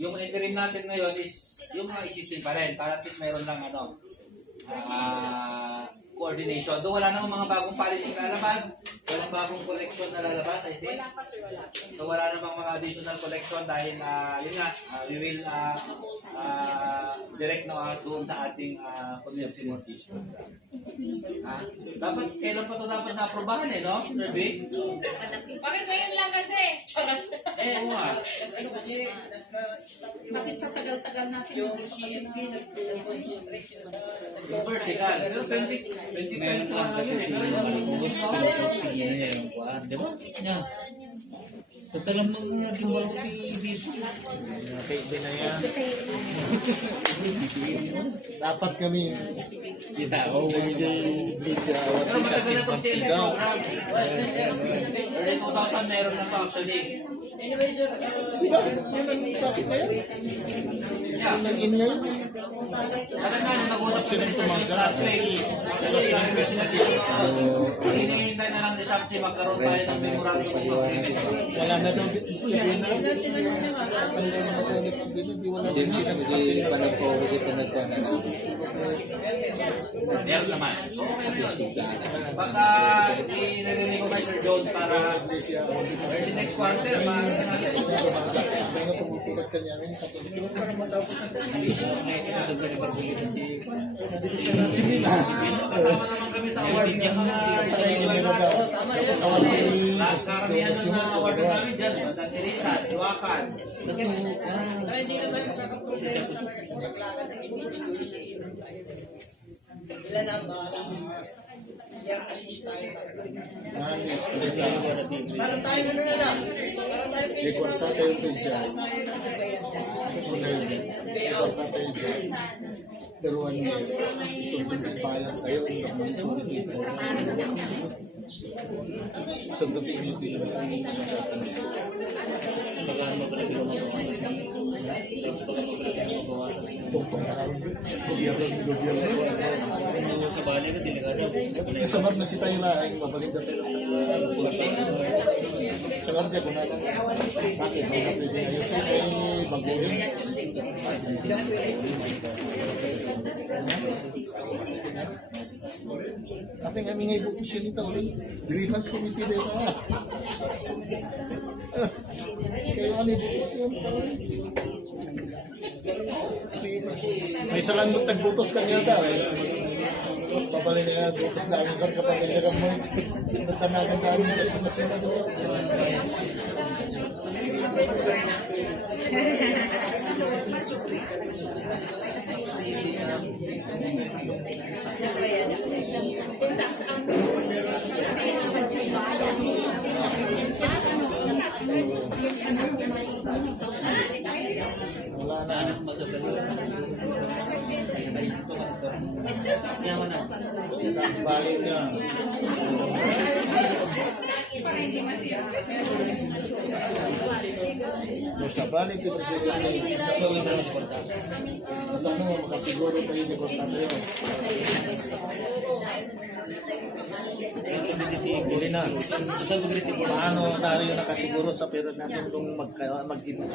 yung interim natin ngayon is yung mga existing pa rin. Para at least meron lang coordination. Doon wala namang mga bagong policy na lalabas. Walang bagong collection na lalabas, I think. Wala pa, sir, wala. So wala namang mga additional collection dahil yun nga, we will direct doon sa ating community mortgage program. Dapat, kailan pa ito dapat na-aprobahan no? Kirby? Bakit ngayon lang kasi? Charot. Oo nga. Ano kasi, Bakit sa tagal-tagal natin? yung CFD nag-operation na Vertical. Pero 2021 kasi yung kuhaan, di ba? Yeah. Total ang mga naging walong piso. Dapat kami Kita, oh, pero matagal na itong CLP program. Early 2000 meron na ito actually. Anyway, sir, di ba? May kasi ba yan? Yeah. Ang ingay. Talaga nga, nag-usap Sila kami yung sa tumaga. last week. Hinihintay na lang ni Shopsy magkaroon tayo ng memorandum of agreement. Wala na daw sabihin na. Meron naman. So, okay na yun. Basta i-release ko kay Sir Jones para early next quarter, maaari na natin. Kaya tumutukas ka niya rin. Kasama naman kami sa award ng mga individual. Last karamihan ng mga award namin dyan. Banda si Rizal, Luakan. hindi na tayo makakaproblema sa paglakan ng individual. Ilan ang bahala? Yang assist tayo. Para tayo na lang. Para tayo Record tayo ito dyan. Pero ano yun, sundot bayan kayo. Sundot yung Sa bali ka, delikado. Sabat na si tayo na ay mabalik na tayo. Sa karga ko na lang. Bakit? Kung na pwede ayusin ay baguhin. Tapi kami ngay bukus yun ito ulit. Grievance committee na ito. Kaya ano yung bukus yun? May salang nagbutos ka niya daw. Papalin niya butos na aming kar kapag niya ka mo. Natanagan na aming kasi na sila doon. Wala na anak mo sa yaman na. Balik niya. Sa balik ito siya. Sa mo, makasiguro tayo ni Constantino. Huli na. Paano tayo nakasiguro sa pera natin kung mag-ino?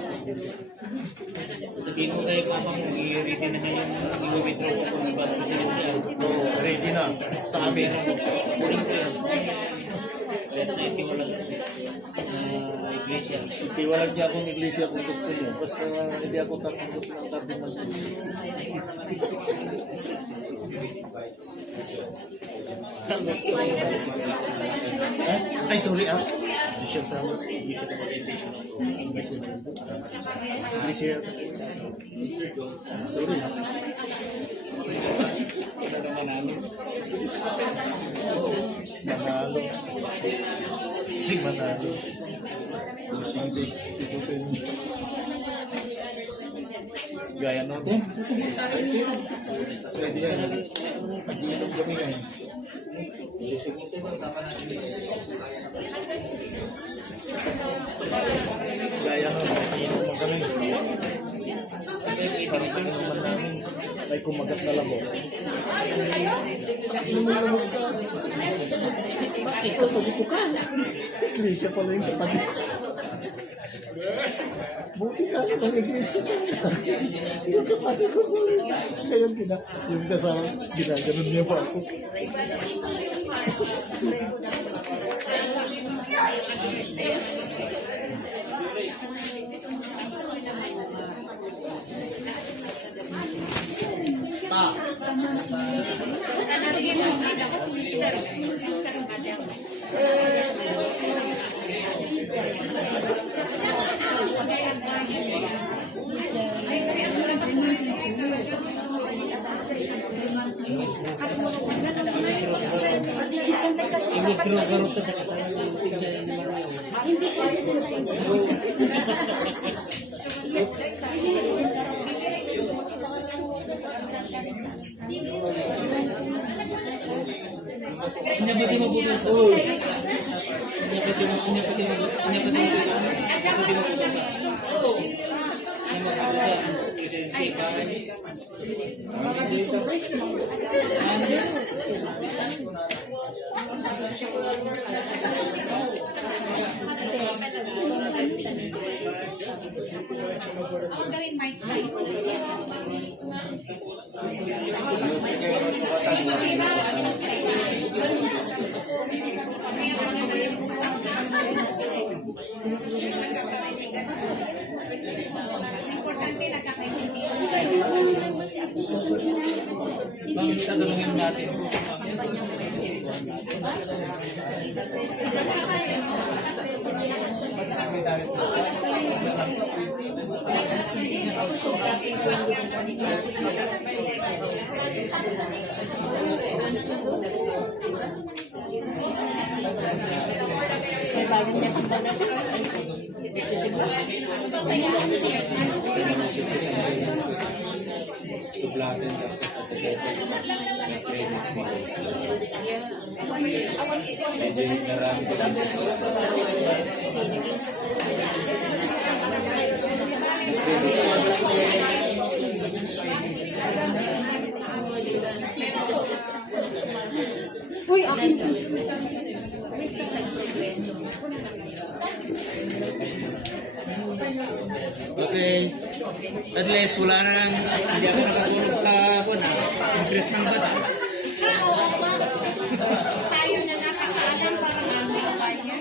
Sabihin mo tayo, Papa, kung i-ready na ngayon, i-withdraw ko kung nabasa kasi yun. Ready na. Sabi. Kuling ko yan. Kaya tayo tiwalag iglesia. Tiwalag niya akong iglesia kung gusto niyo. Basta hindi ako tatanggap ng cardinal. Ay, sorry ah. Iglesia sa iglesia ko iglesia. Sorry. Manalo. Si Manalo. Sige, ito sa inyo. Gaya natin. Pwede yan. Pag-inom kami ngayon. Gaya natin. Pag-inom kami. Inuman namin. May kumagat na labo. Ikaw, pagito ka. Iglesia pala yung kapatid ko. Buti sana ng iglesia ka. Yung kapatid ko po. Kaya yung kasama, ginaganon niya pa ako. Importante nagkakaintindihan. Bakit tatanungin natin? natin at the medyo narami Uy, akin. Okay. At least wala na lang, hindi ako nakatulog sa interest ng bata. Tayo na nakakaalam para mamaya.